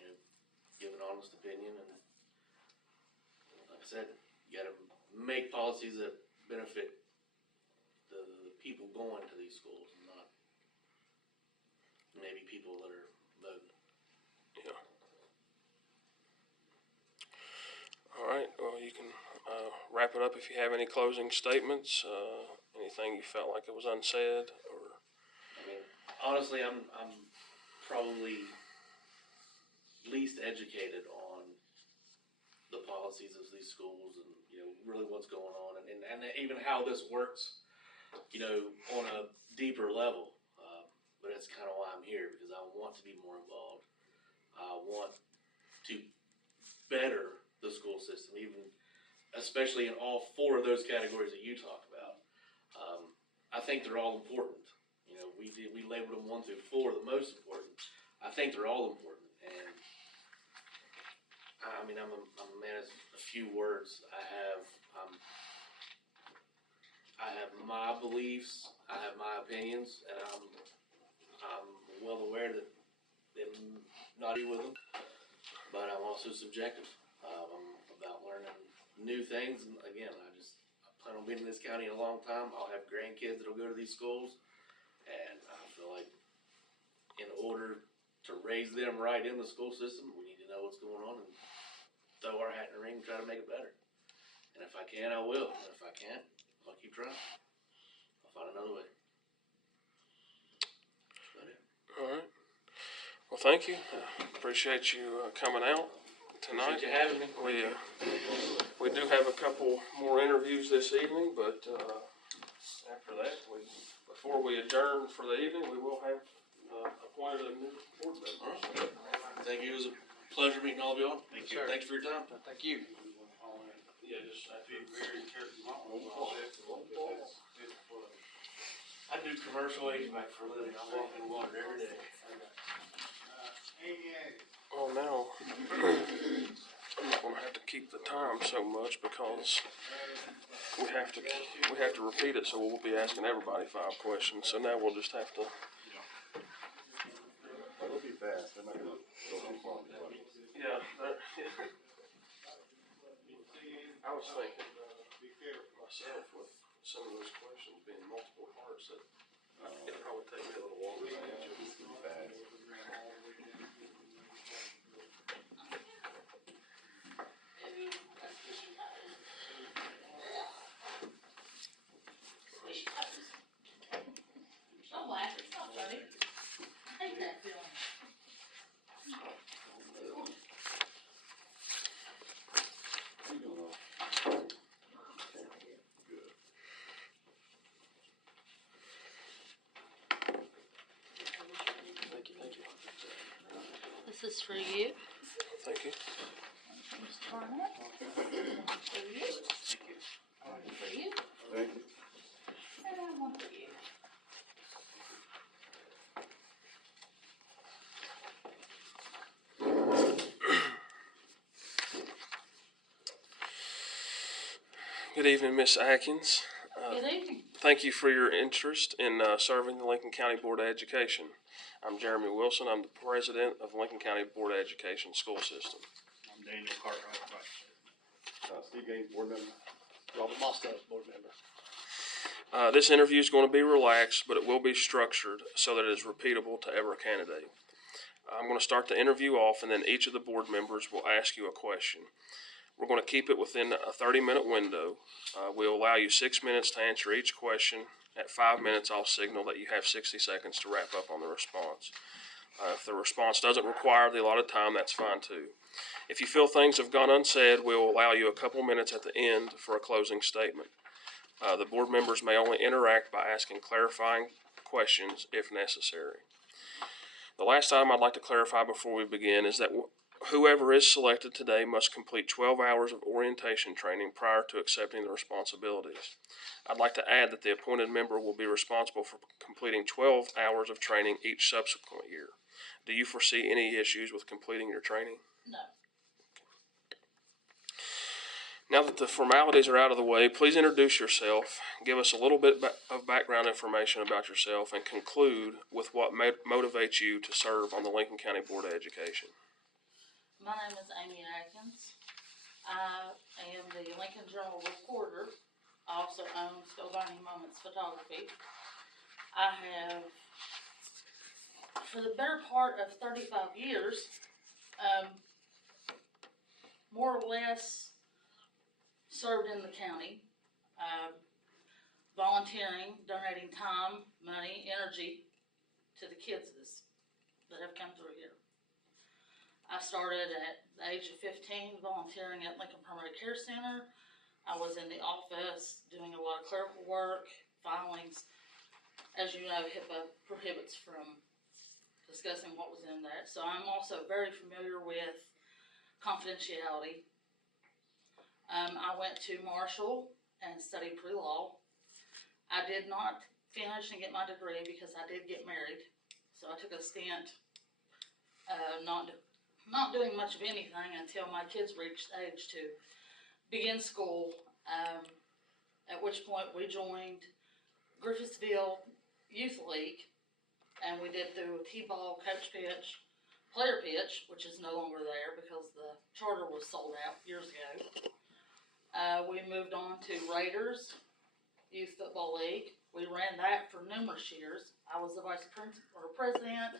you know, give an honest opinion, and like I said, you gotta make policies that benefit the people going to these schools, and not maybe people that are voting. Yeah. All right, well, you can wrap it up if you have any closing statements, anything you felt like it was unsaid, or... I mean, honestly, I'm probably least educated on the policies of these schools, and, you know, really what's going on, and even how this works, you know, on a deeper level. But that's kind of why I'm here, because I want to be more involved. I want to better the school system, especially in all four of those categories that you talked about. I think they're all important. You know, we labeled them 1 through 4 the most important. I think they're all important, and I mean, I'm a man of a few words. I have my beliefs, I have my opinions, and I'm well aware that I'm not agree with them, but I'm also subjective. I'm about learning new things, and again, I plan on being in this county a long time. I'll have grandkids that'll go to these schools, and I feel like in order to raise them right in the school system, we need to know what's going on and throw our hat in the ring and try to make it better. And if I can, I will. And if I can't, I'll keep trying. I'll find another way. That's about it. All right. Well, thank you. Appreciate you coming out tonight. Appreciate you having me. We do have a couple more interviews this evening, but after that, before we adjourn for the evening, we will have appointed a new board member. All right. Thank you. It was a pleasure meeting all of y'all. Thank you. Sir. Thanks for your time. Thank you. Yeah, just Be very careful. I do commercial HVAC for a living. I walk in water every day. Amy Atkins. Well, now, I'm not gonna have to keep the time so much because we have to repeat it, so we'll be asking everybody 5 questions, so now we'll just have to. It'll be fast, they're not gonna go too far. Yeah, I was thinking, myself with some of those questions being multiple parts, that it'd probably take me a little longer to answer. It's gonna be fast. Don't laugh, it's not funny. I hate that feeling. How you doing, Al? Good. Thank you, thank you. This is for you. Thank you. Mr. Barnett. For you. One for you. Thank you. And one for you. Good evening, Miss Atkins. Good evening. Thank you for your interest in serving the Lincoln County Board of Education. I'm Jeremy Wilson. I'm the president of Lincoln County Board of Education School System. I'm Daniel Cartwright, Vice President. Steve Gaines, board member. Robert Mostow, board member. This interview is going to be relaxed, but it will be structured so that it is repeatable to every candidate. I'm going to start the interview off, and then each of the board members will ask you a question. We're going to keep it within a 30-minute window. We'll allow you 6 minutes to answer each question. At 5 minutes, I'll signal that you have 60 seconds to wrap up on the response. If the response doesn't require the allotted time, that's fine too. If you feel things have gone unsaid, we'll allow you a couple minutes at the end for a closing statement. The board members may only interact by asking clarifying questions if necessary. The last item I'd like to clarify before we begin is that whoever is selected today must complete 12 hours of orientation training prior to accepting the responsibilities. I'd like to add that the appointed member will be responsible for completing 12 hours of training each subsequent year. Do you foresee any issues with completing your training? No. Now that the formalities are out of the way, please introduce yourself, give us a little bit of background information about yourself, and conclude with what motivates you to serve on the Lincoln County Board of Education. My name is Amy Atkins. I am the Lincoln Journal reporter. I also own Still Burning Moments Photography. I have, for the better part of 35 years, more or less served in the county, volunteering, donating time, money, energy to the kids that have come through here. I started at the age of 15 volunteering at Lincoln Primary Care Center. I was in the office doing a lot of clerical work, filings. As you know, HIPAA prohibits from discussing what was in that. So I'm also very familiar with confidentiality. I went to Marshall and studied pre-law. I did not finish and get my degree because I did get married. So I took a stint not doing much of anything until my kids reached the age to begin school, at which point we joined Griffithsville Youth League, and we did do a T-ball coach pitch, player pitch, which is no longer there because the charter was sold out years ago. We moved on to Raiders Youth Football League. We ran that for numerous years. I was the president.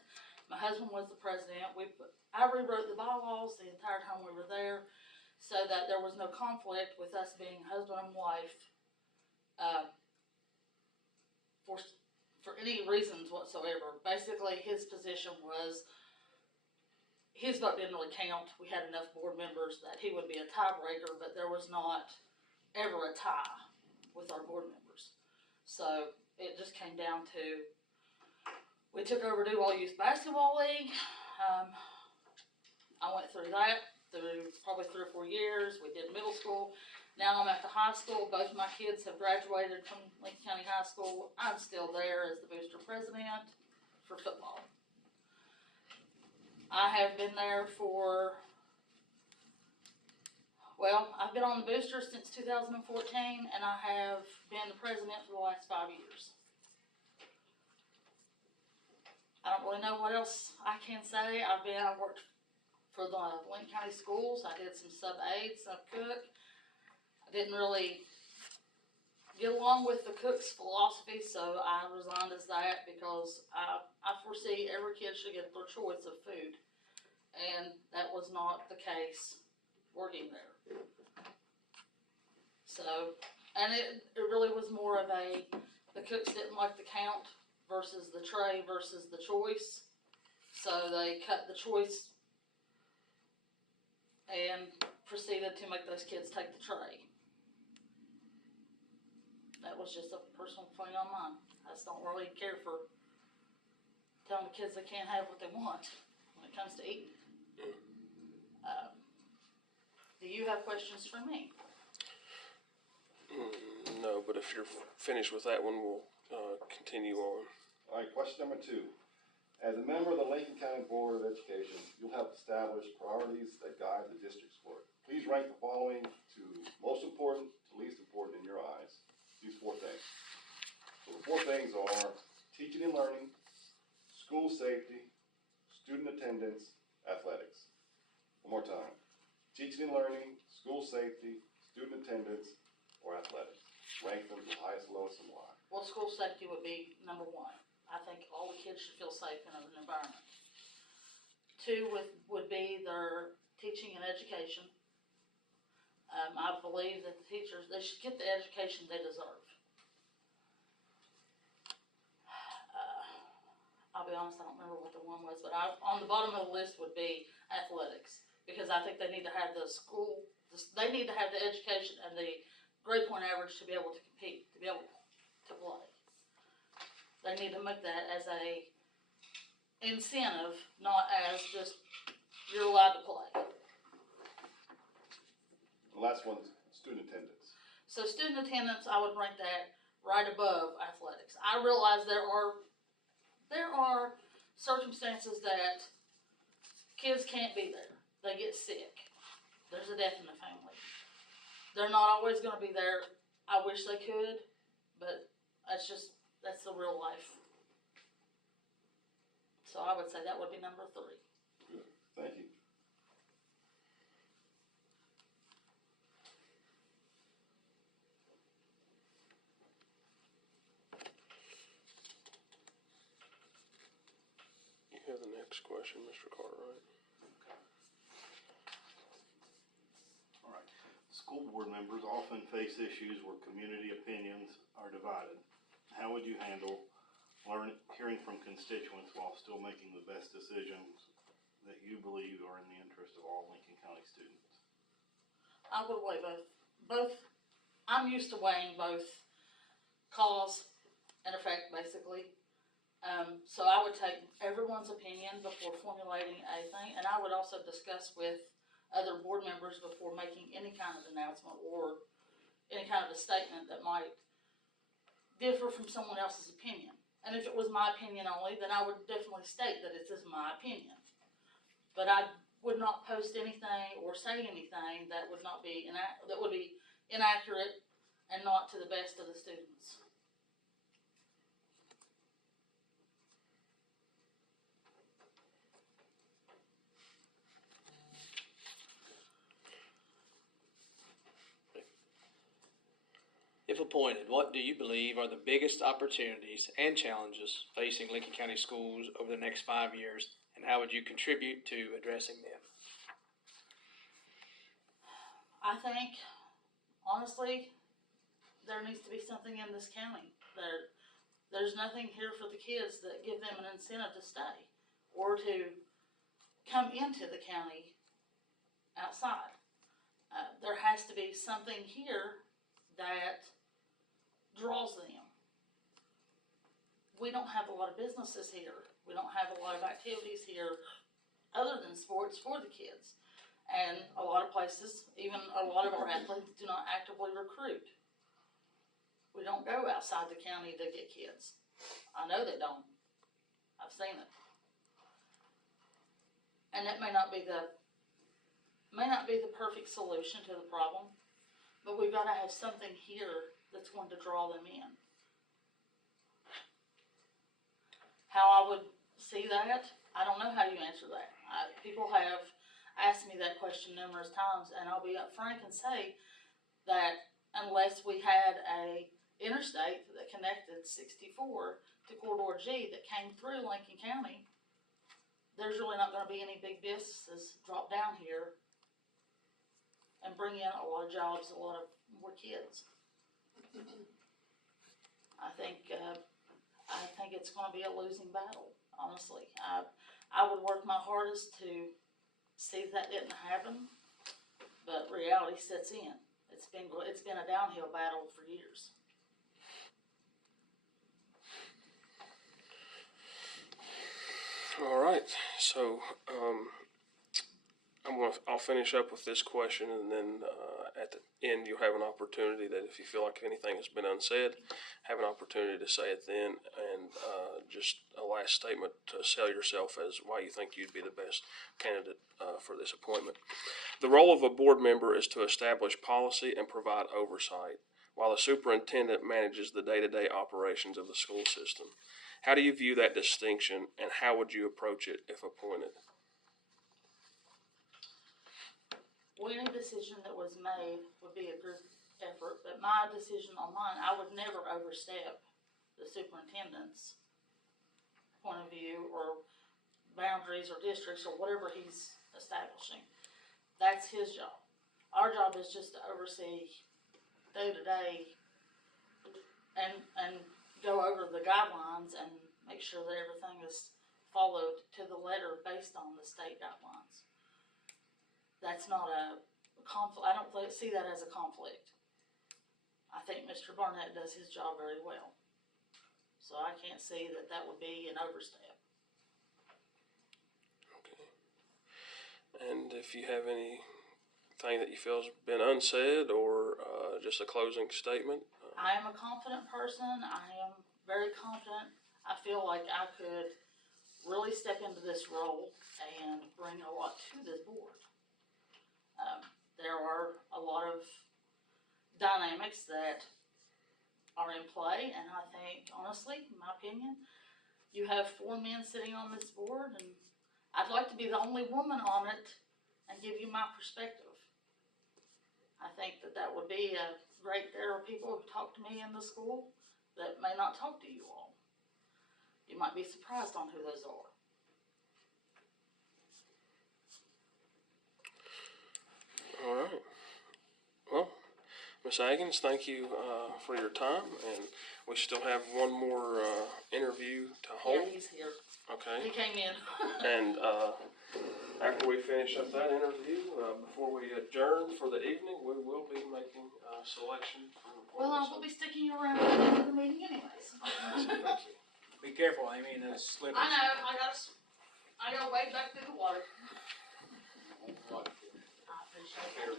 My husband was the president. I rewrote the bylaws the entire time we were there so that there was no conflict with us being husband and wife for any reasons whatsoever. Basically, his position was his vote didn't really count. We had enough board members that he would be a tiebreaker, but there was not ever a tie with our board members. So it just came down to, we took over Duval Youth Basketball League. I went through that through probably 3 or 4 years. We did middle school. Now I'm at the high school. Both of my kids have graduated from Lincoln County High School. I'm still there as the booster president for football. I have been there for, well, I've been on the booster since 2014, and I have been the president for the last 5 years. I don't really know what else I can say. I worked for the Lincoln County Schools. I did some sub-aide, sub-cook. I didn't really get along with the cook's philosophy, so I resigned as that because I foresee every kid should get their choice of food. And that was not the case working there. So, and it really was more of the cooks didn't like the count versus the tray versus the choice. So they cut the choice and proceeded to make those kids take the tray. That was just a personal thing on mine. I just don't really care for telling the kids they can't have what they want when it comes to eating. Do you have questions for me? No, but if you're finished with that one, we'll continue on. All right, question number 2. As a member of the Lincoln County Board of Education, you'll help establish priorities that guide the district's work. Please rank the following to most important to least important in your eyes. These 4 things. So the 4 things are teaching and learning, school safety, student attendance, athletics. One more time. Teaching and learning, school safety, student attendance, or athletics. Rank them from highest to lowest and why. Well, school safety would be number 1. I think all the kids should feel safe in an environment. 2 would be their teaching and education. I believe that the teachers, they should get the education they deserve. I'll be honest, I don't remember what the one was, but on the bottom of the list would be athletics, because I think they need to have they need to have the education and the grade point average to be able to compete, to be able to play. They need to make that as a incentive, not as just, you're allowed to play. The last one's student attendance. So student attendance, I would rank that right above athletics. I realize there are circumstances that kids can't be there. They get sick. There's a death in the family. They're not always going to be there. I wish they could, but that's the real life. So I would say that would be number 3. Good, thank you. You have the next question, Mr. Cartwright. All right. School board members often face issues where community opinions are divided. How would you handle hearing from constituents while still making the best decisions that you believe are in the interest of all Lincoln County students? I would weigh both. I'm used to weighing both cause and effect, basically. So I would take everyone's opinion before formulating anything, and I would also discuss with other board members before making any kind of announcement or any kind of a statement that might differ from someone else's opinion. And if it was my opinion only, then I would definitely state that it is my opinion. But I would not post anything or say anything that would not be that would be inaccurate and not to the best of the students. If appointed, what do you believe are the biggest opportunities and challenges facing Lincoln County schools over the next 5 years, and how would you contribute to addressing them? I think, honestly, there needs to be something in this county. There's nothing here for the kids that give them an incentive to stay or to come into the county outside. There has to be something here that draws them. We don't have a lot of businesses here. We don't have a lot of activities here other than sports for the kids. And a lot of places, even a lot of our athletes do not actively recruit. We don't go outside the county to get kids. I know they don't. I've seen it. And that may not be the perfect solution to the problem, but we've gotta have something here that's going to draw them in. How I would see that, I don't know how you answer that. People have asked me that question numerous times, and I'll be upfront and say that unless we had a interstate that connected 64 to Corridor G that came through Lincoln County, there's really not gonna be any big businesses drop down here and bring in a lot of jobs, a lot of more kids. I think it's gonna be a losing battle, honestly. I would work my hardest to see that didn't happen, but reality sets in. It's been a downhill battle for years. All right, so, I'll finish up with this question, and then, at the end, you'll have an opportunity that if you feel like anything has been unsaid, have an opportunity to say it then, and, just a last statement to sell yourself as why you think you'd be the best candidate, for this appointment. The role of a board member is to establish policy and provide oversight, while the superintendent manages the day-to-day operations of the school system. How do you view that distinction, and how would you approach it if appointed? Well, any decision that was made would be a group effort, but my decision on mine, I would never overstep the superintendent's point of view or boundaries or districts or whatever he's establishing. That's his job. Our job is just to oversee day to day and go over the guidelines and make sure that everything is followed to the letter based on the state guidelines. That's not a conflict. I don't see that as a conflict. I think Mr. Barnett does his job very well. So I can't see that that would be an overstep. Okay. And if you have anything that you feel has been unsaid, or just a closing statement? I am a confident person. I am very confident. I feel like I could really step into this role and bring a lot to this board. There are a lot of dynamics that are in play, and I think, honestly, in my opinion, you have 4 men sitting on this board, and I'd like to be the only woman on it and give you my perspective. I think that would be great. There are people who talk to me in the school that may not talk to you all. You might be surprised on who those are. All right. Well, Ms. Agins, thank you for your time, and we still have one more interview to hold. Yeah, he's here. Okay. He came in. And after we finish up that interview, before we adjourn for the evening, we will be making a selection. Well, I will be sticking you around at the end of the meeting anyways. Be careful, Amy, and those slippers. I know, I gotta wade back through the water. I appreciate it.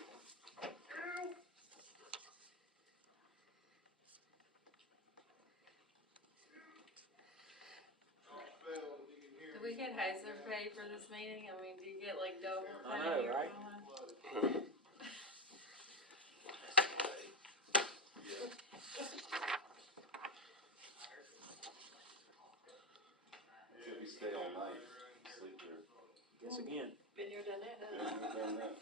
Do we get hazard pay for this meeting? I mean, do you get like double I pay? know, or right? something? If you stay all night, sleep there. Guess again. Been here, done that, huh? Done that.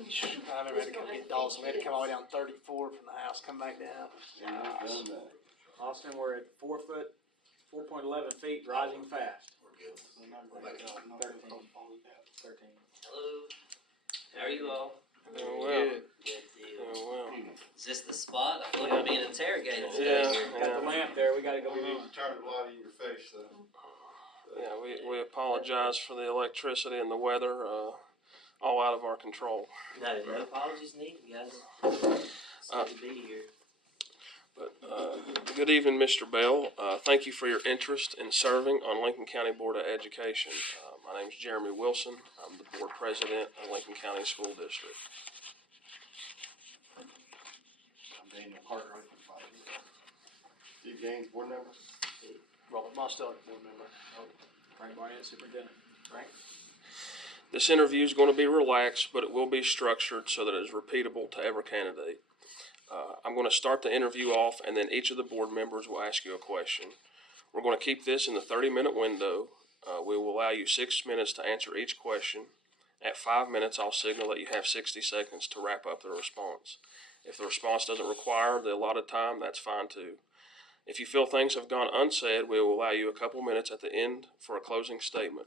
I remember we had to come get Dawson. We had to come all the way down 34 from the house, come back down. Done that. Austin, we're at 4.11 feet, rising fast. 13. Hello. How are you all? Doing well. Good deal. Doing well. Is this the spot? I feel like I'm being interrogated Yeah. today. Got the lamp there, we gotta go We need on. to turn the light in your face, though. Yeah, we apologize for the electricity and the weather, all out of our control. No apologies needed, guys. It's good to be here. But, good evening, Mr. Bell. Thank you for your interest in serving on Lincoln County Board of Education. My name's Jeremy Wilson. I'm the board president of Lincoln County School District. I'm Daniel Cartwright from Five. Steve Gaines, board member. Robert Mostow, board member. Frank Barnett, superintendent. Frank? This interview is going to be relaxed, but it will be structured so that it is repeatable to every candidate. I'm going to start the interview off, and then each of the board members will ask you a question. We're going to keep this in the 30-minute window. We will allow you 6 minutes to answer each question. At 5 minutes, I'll signal that you have 60 seconds to wrap up the response. If the response doesn't require the allotted time, that's fine too. If you feel things have gone unsaid, we will allow you a couple minutes at the end for a closing statement.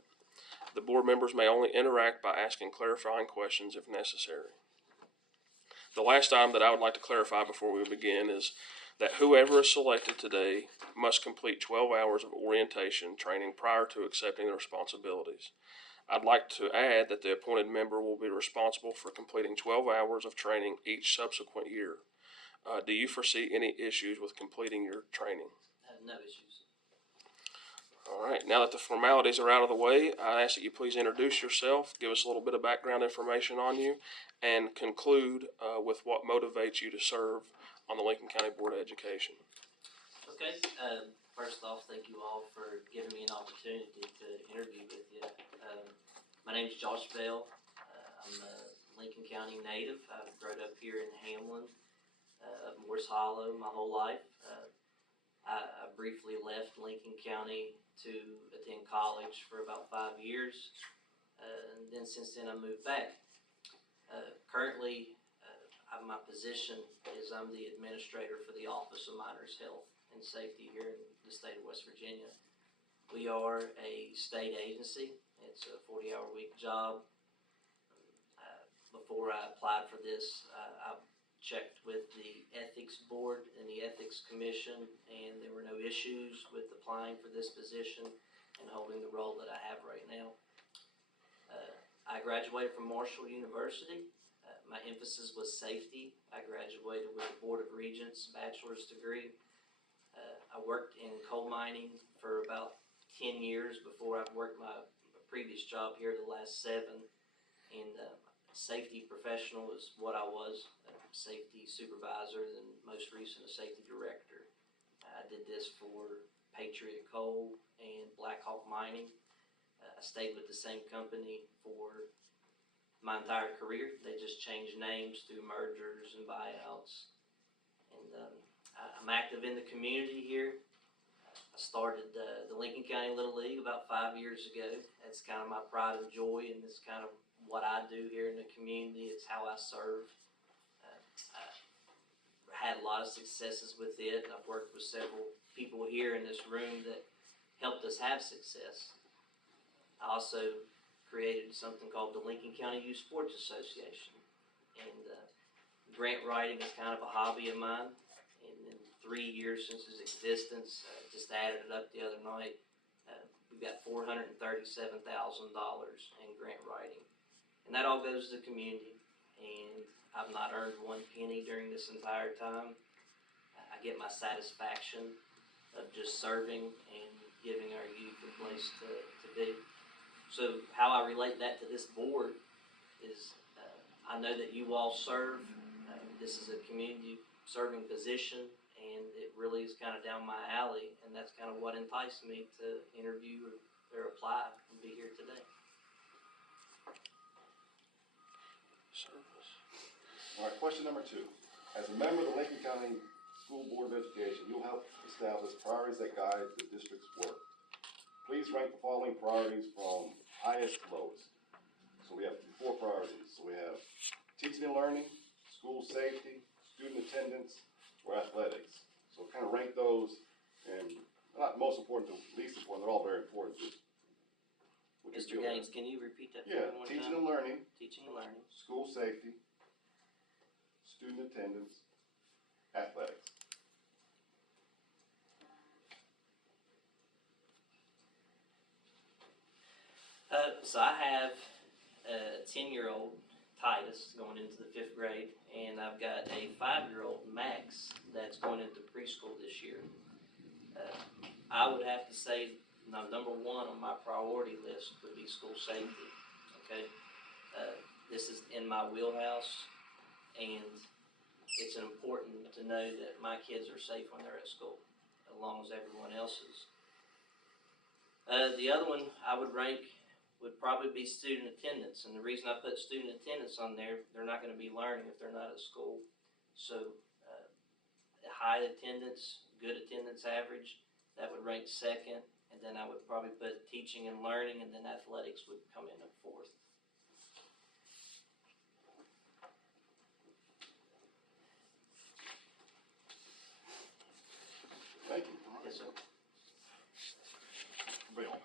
The board members may only interact by asking clarifying questions if necessary. The last item that I would like to clarify before we begin is that whoever is selected today must complete 12 hours of orientation training prior to accepting the responsibilities. I'd like to add that the appointed member will be responsible for completing 12 hours of training each subsequent year. Do you foresee any issues with completing your training? I have no issues. All right, now that the formalities are out of the way, I ask that you please introduce yourself, give us a little bit of background information on you, and conclude with what motivates you to serve on the Lincoln County Board of Education. Okay, first off, thank you all for giving me an opportunity to interview with you. My name's Josh Bell. I'm a Lincoln County native. I've grown up here in Hamlin, Morris Hollow my whole life. I briefly left Lincoln County to attend college for about 5 years, and then since then I moved back. Currently, my position is I'm the administrator for the Office of Miners Health and Safety here in the state of West Virginia. We are a state agency. It's a 40-hour-week job. Before I applied for this, I checked with the Ethics Board and the Ethics Commission, and there were no issues with applying for this position and holding the role that I have right now. I graduated from Marshall University. My emphasis was safety. I graduated with a Board of Regents bachelor's degree. I worked in coal mining for about 10 years before I worked my previous job here the last 7, and safety professional is what I was. Safety supervisor, and most recent a safety director. I did this for Patriot Coal and Blackhawk Mining. I stayed with the same company for my entire career. They just changed names through mergers and buyouts. And I'm active in the community here. I started the Lincoln County Little League about 5 years ago. That's kind of my pride and joy, and it's kind of what I do here in the community. It's how I serve. I had a lot of successes with it. I've worked with several people here in this room that helped us have success. I also created something called the Lincoln County Youth Sports Association, and grant writing is kind of a hobby of mine. And in 3 years since its existence, just added it up the other night. We've got $437,000 in grant writing, and that all goes to the community. And I've not earned 1 penny during this entire time. I get my satisfaction of just serving and giving our youth a place to be. So how I relate that to this board is I know that you all serve. This is a community serving position, and it really is kind of down my alley, and that's kind of what enticed me to interview or apply and be here today. All right, question number 2. As a member of the Lincoln County School Board of Education, you'll help establish priorities that guide the district's work. Please rank the following priorities from highest to lowest. So we have 4 priorities. So we have teaching and learning, school safety, student attendance, or athletics. So kind of rank those, and not most important to least important, they're all very important. Mr. Gaines, can you repeat that for Yeah, me one teaching time? and learning, Teaching and learning. school safety, student attendance, athletics. So I have a 10-year-old Titus going into the 5th grade, and I've got a 5-year-old Max that's going into preschool this year. I would have to say number 1 on my priority list would be school safety. Okay, this is in my wheelhouse, and it's important to know that my kids are safe when they're at school, as long as everyone else is. The other one I would rank would probably be student attendance. And the reason I put student attendance on there, they're not gonna be learning if they're not at school. So, high attendance, good attendance average, that would rank second. And then I would probably put teaching and learning, and then athletics would come in at fourth. Thank you. Yes, sir. Bill,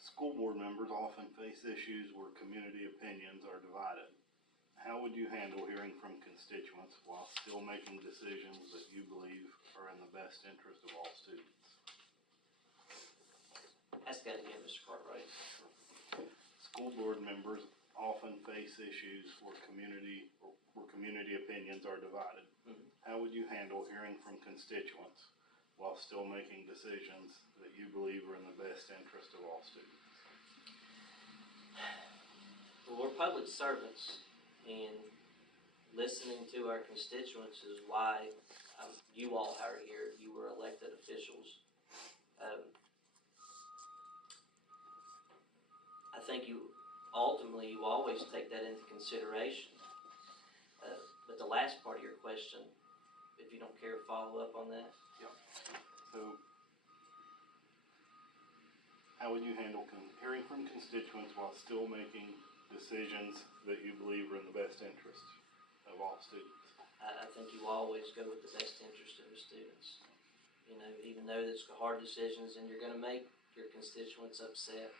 school board members often face issues where community opinions are divided. How would you handle hearing from constituents while still making decisions that you believe are in the best interest of all students? Ask that again, Mr. Cartwright. School board members often face issues where community opinions are divided. Mhm. How would you handle hearing from constituents while still making decisions that you believe are in the best interest of all students? Well, we're public servants, and listening to our constituents is why you all are here. You were elected officials. I think you always take that into consideration. But the last part of your question, if you don't care to follow up on that. So, how would you handle hearing from constituents while still making decisions that you believe are in the best interest of all students? I think you always go with the best interest of the students. You know, even though it's hard decisions and you're gonna make your constituents upset,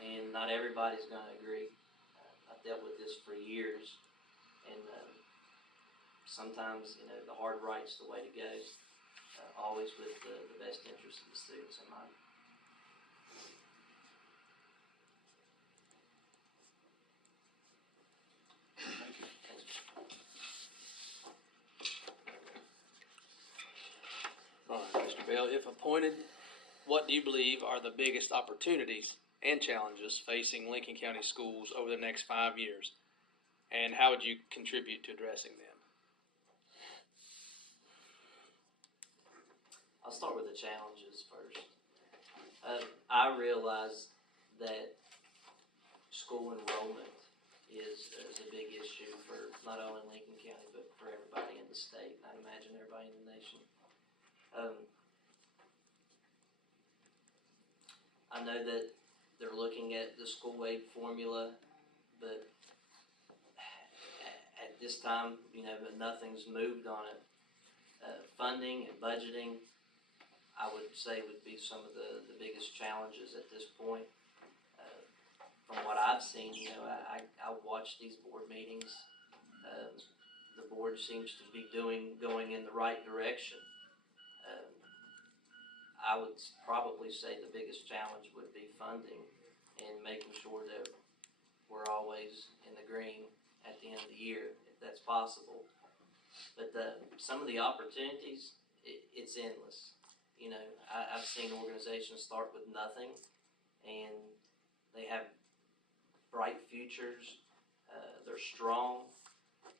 and not everybody's gonna agree. I've dealt with this for years, and sometimes, you know, the hard right's the way to go. Always with the best interest of the students in mind. Thank you. Thanks. All right, Mr. Bell, if appointed, what do you believe are the biggest opportunities and challenges facing Lincoln County schools over the next 5 years? And how would you contribute to addressing them? I'll start with the challenges first. I realize that school enrollment is a big issue for not only Lincoln County, but for everybody in the state, and I'd imagine everybody in the nation. I know that they're looking at the school aid formula, but at this time, you know, nothing's moved on it. Funding and budgeting, I would say, would be some of the biggest challenges at this point. From what I've seen, you know, I watch these board meetings. The board seems to be going in the right direction. I would probably say the biggest challenge would be funding and making sure that we're always in the green at the end of the year, if that's possible. But some of the opportunities, it's endless. You know, I've seen organizations start with nothing, and they have bright futures. They're strong,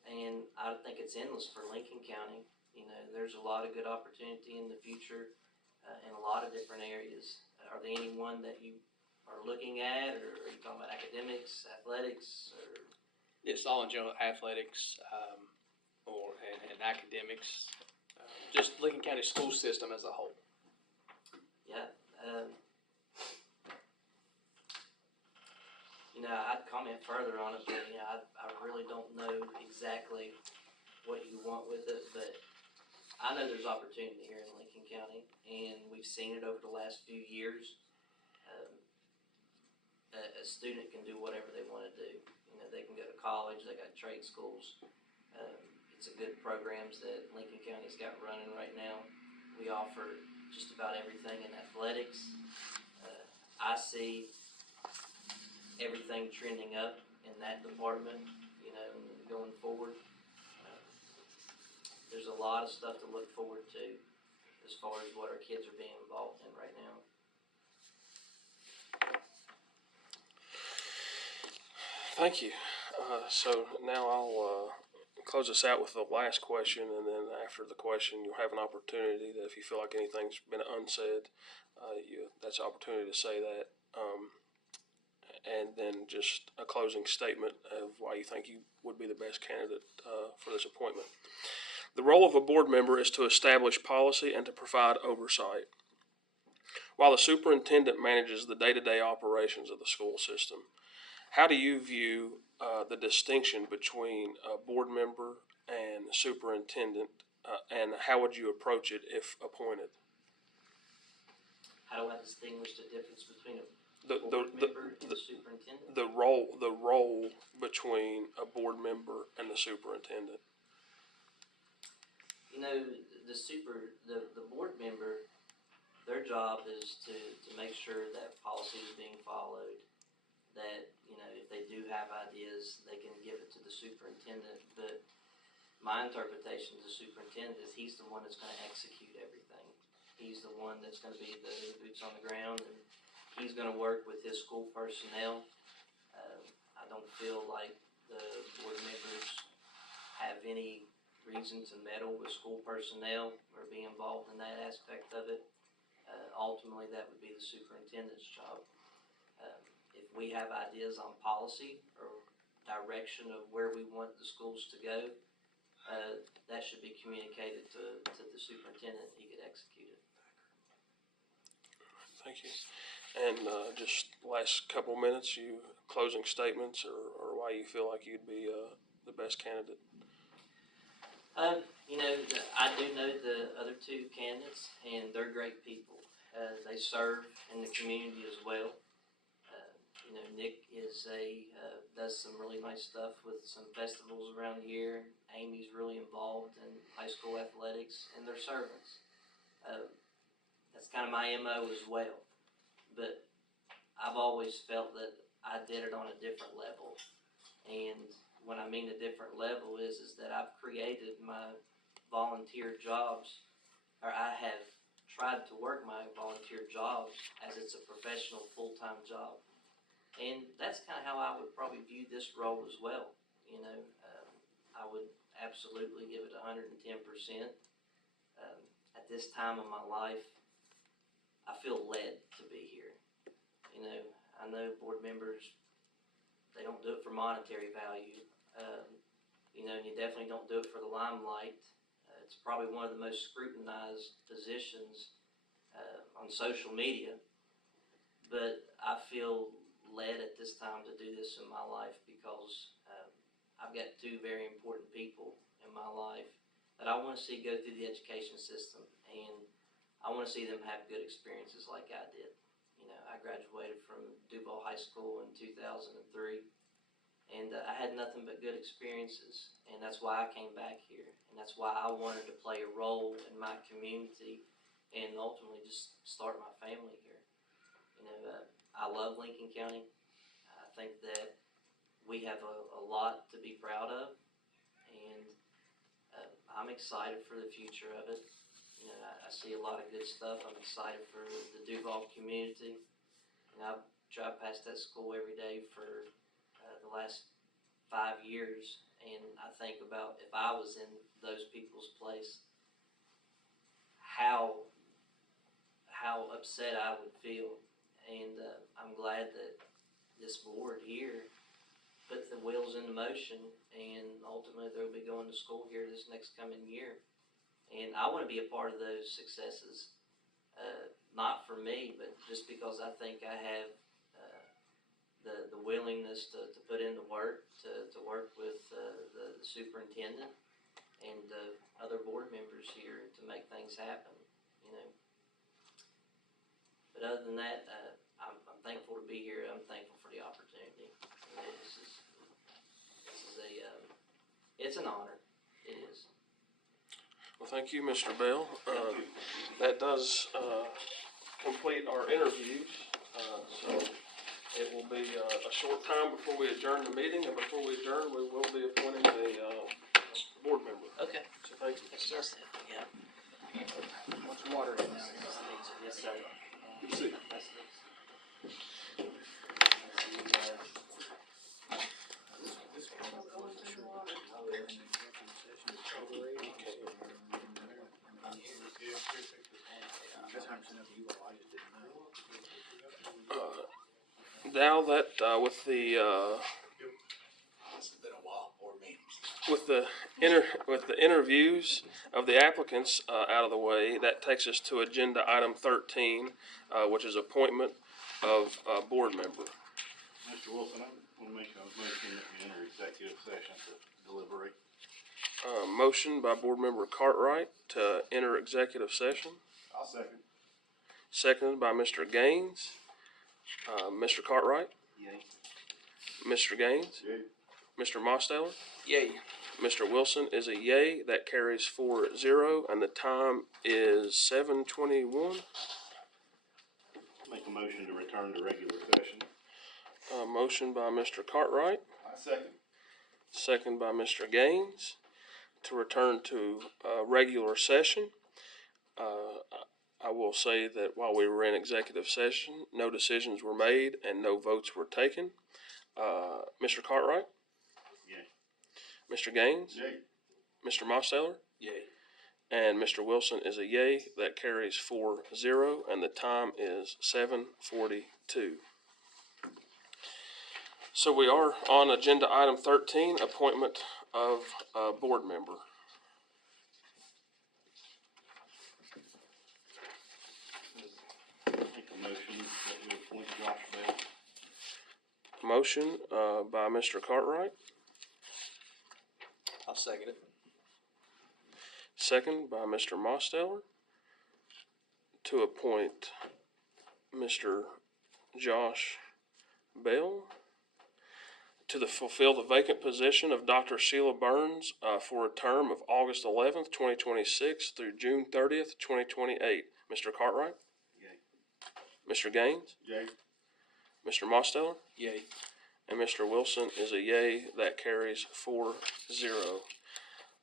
and I think it's endless for Lincoln County. You know, there's a lot of good opportunity in the future in a lot of different areas. Are there any one that you are looking at, or are you talking about academics, athletics, or? It's all in general, athletics, and academics, just Lincoln County school system as a whole. Yeah. You know, I'd comment further on it, but, you know, I really don't know exactly what you want with it, but I know there's opportunity here in Lincoln County, and we've seen it over the last few years. A student can do whatever they want to do. You know, they can go to college, they got trade schools. It's a good programs that Lincoln County's got running right now. We offer just about everything in athletics. I see everything trending up in that department, you know, going forward. There's a lot of stuff to look forward to as far as what our kids are being involved in right now. Thank you. So now I'll close us out with the last question, and then after the question, you'll have an opportunity that if you feel like anything's been unsaid, that's an opportunity to say that. and then just a closing statement of why you think you would be the best candidate for this appointment. The role of a board member is to establish policy and to provide oversight. While the superintendent manages the day-to-day operations of the school system, how do you view the distinction between a board member and superintendent, and how would you approach it if appointed? How do I distinguish the difference between a The, board the, member and a superintendent? the role between a board member and the superintendent. You know, the board member, their job is to make sure that policy is being followed, that, you know, if they do have ideas, they can give it to the superintendent. But my interpretation of the superintendent is he's the one that's gonna execute everything. He's the one that's gonna be the boots on the ground, and he's gonna work with his school personnel. I don't feel like the board members have any reason to meddle with school personnel or be involved in that aspect of it. Ultimately, that would be the superintendent's job. If we have ideas on policy or direction of where we want the schools to go, that should be communicated to the superintendent. He could execute it. Thank you. And just last couple minutes, you closing statements or why you feel like you'd be the best candidate. You know, I do know the other two candidates, and they're great people. They serve in the community as well. You know, Nick does some really nice stuff with some festivals around here. Amy's really involved in high school athletics, and they're servants. That's kind of my MO as well. But I've always felt that I did it on a different level. And when I mean a different level is that I've created my volunteer jobs, or I have tried to work my volunteer jobs as it's a professional full-time job. And that's kind of how I would probably view this role as well. You know, I would absolutely give it 110%. At this time of my life, I feel led to be here. You know, I know board members, they don't do it for monetary value. You know, and you definitely don't do it for the limelight. It's probably one of the most scrutinized positions on social media. But I feel led at this time to do this in my life because I've got two very important people in my life that I want to see go through the education system, and I want to see them have good experiences like I did. You know, I graduated from Duval High School in 2003, and I had nothing but good experiences, and that's why I came back here, and that's why I wanted to play a role in my community and ultimately just start my family here. You know, I love Lincoln County. I think that we have a lot to be proud of, and I'm excited for the future of it. You know, I see a lot of good stuff. I'm excited for the Duval community. And I've drive past that school every day for the last 5 years, and I think about if I was in those people's place, how upset I would feel. And I'm glad that this board here put the wheels into motion, and ultimately they'll be going to school here this next coming year. And I want to be a part of those successes, not for me, but just because I think I have the willingness to put in the work, to work with the superintendent and the other board members here to make things happen, you know. But other than that, I'm thankful to be here. I'm thankful for the opportunity. You know, it's an honor. It is. Well, thank you, Mr. Bell. That does complete our interviews. So it will be a short time before we adjourn the meeting, and before we adjourn, we will be appointing a board member. Okay. So thank you. Yes, yeah. Much water in there. Yes, sir. Good to see you. Now that, with the, It's been a while, board meetings. with the interviews of the applicants, out of the way, that takes us to agenda item 13, which is appointment of, board member. Mr. Wilson, I want to make a motion that we enter executive session to deliberate. Motion by Board Member Cartwright to enter executive session, I'll second. seconded by Mr. Gaines. Mr. Cartwright, Yay. Mr. Gaines, Yay. Mr. Mosteller, Yay. Mr. Wilson is a yay. That carries 4-0, and the time is 7:21. Make a motion to return to regular session. Motion by Mr. Cartwright, I second. second by Mr. Gaines, to return to regular session. I will say that while we were in executive session, no decisions were made and no votes were taken. Mr. Cartwright, Yay. Mr. Gaines, Yay. Mr. Mosteller, Yay. and Mr. Wilson is a yay. That carries 4-0, and the time is 7:42. So we are on agenda item 13, appointment of a board member. Make a motion that we appoint Josh Bell. Motion by Mr. Cartwright, I'll second it. second by Mr. Mosteller, to appoint Mr. Josh Bell to fulfill the vacant position of Dr. Sheila Burns for a term of August 11th, 2026 through June 30th, 2028. Mr. Cartwright, Yay. Mr. Gaines, Yay. Mr. Mosteller, Yay. and Mr. Wilson is a yay. That carries 4-0.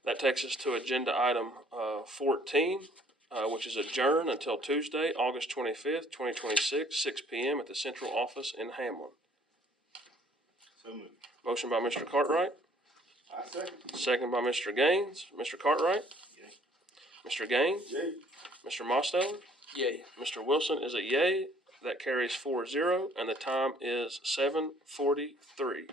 That takes us to agenda item 14, which is adjourn until Tuesday, August 25th, 2026, 6 p.m. at the central office in Hamlin. So moved. Motion by Mr. Cartwright, I second. second by Mr. Gaines. Mr. Cartwright, Yay. Mr. Gaines, Yay. Mr. Mosteller, Yay. Mr. Wilson is a yay. That carries 4-0, and the time is 7:43.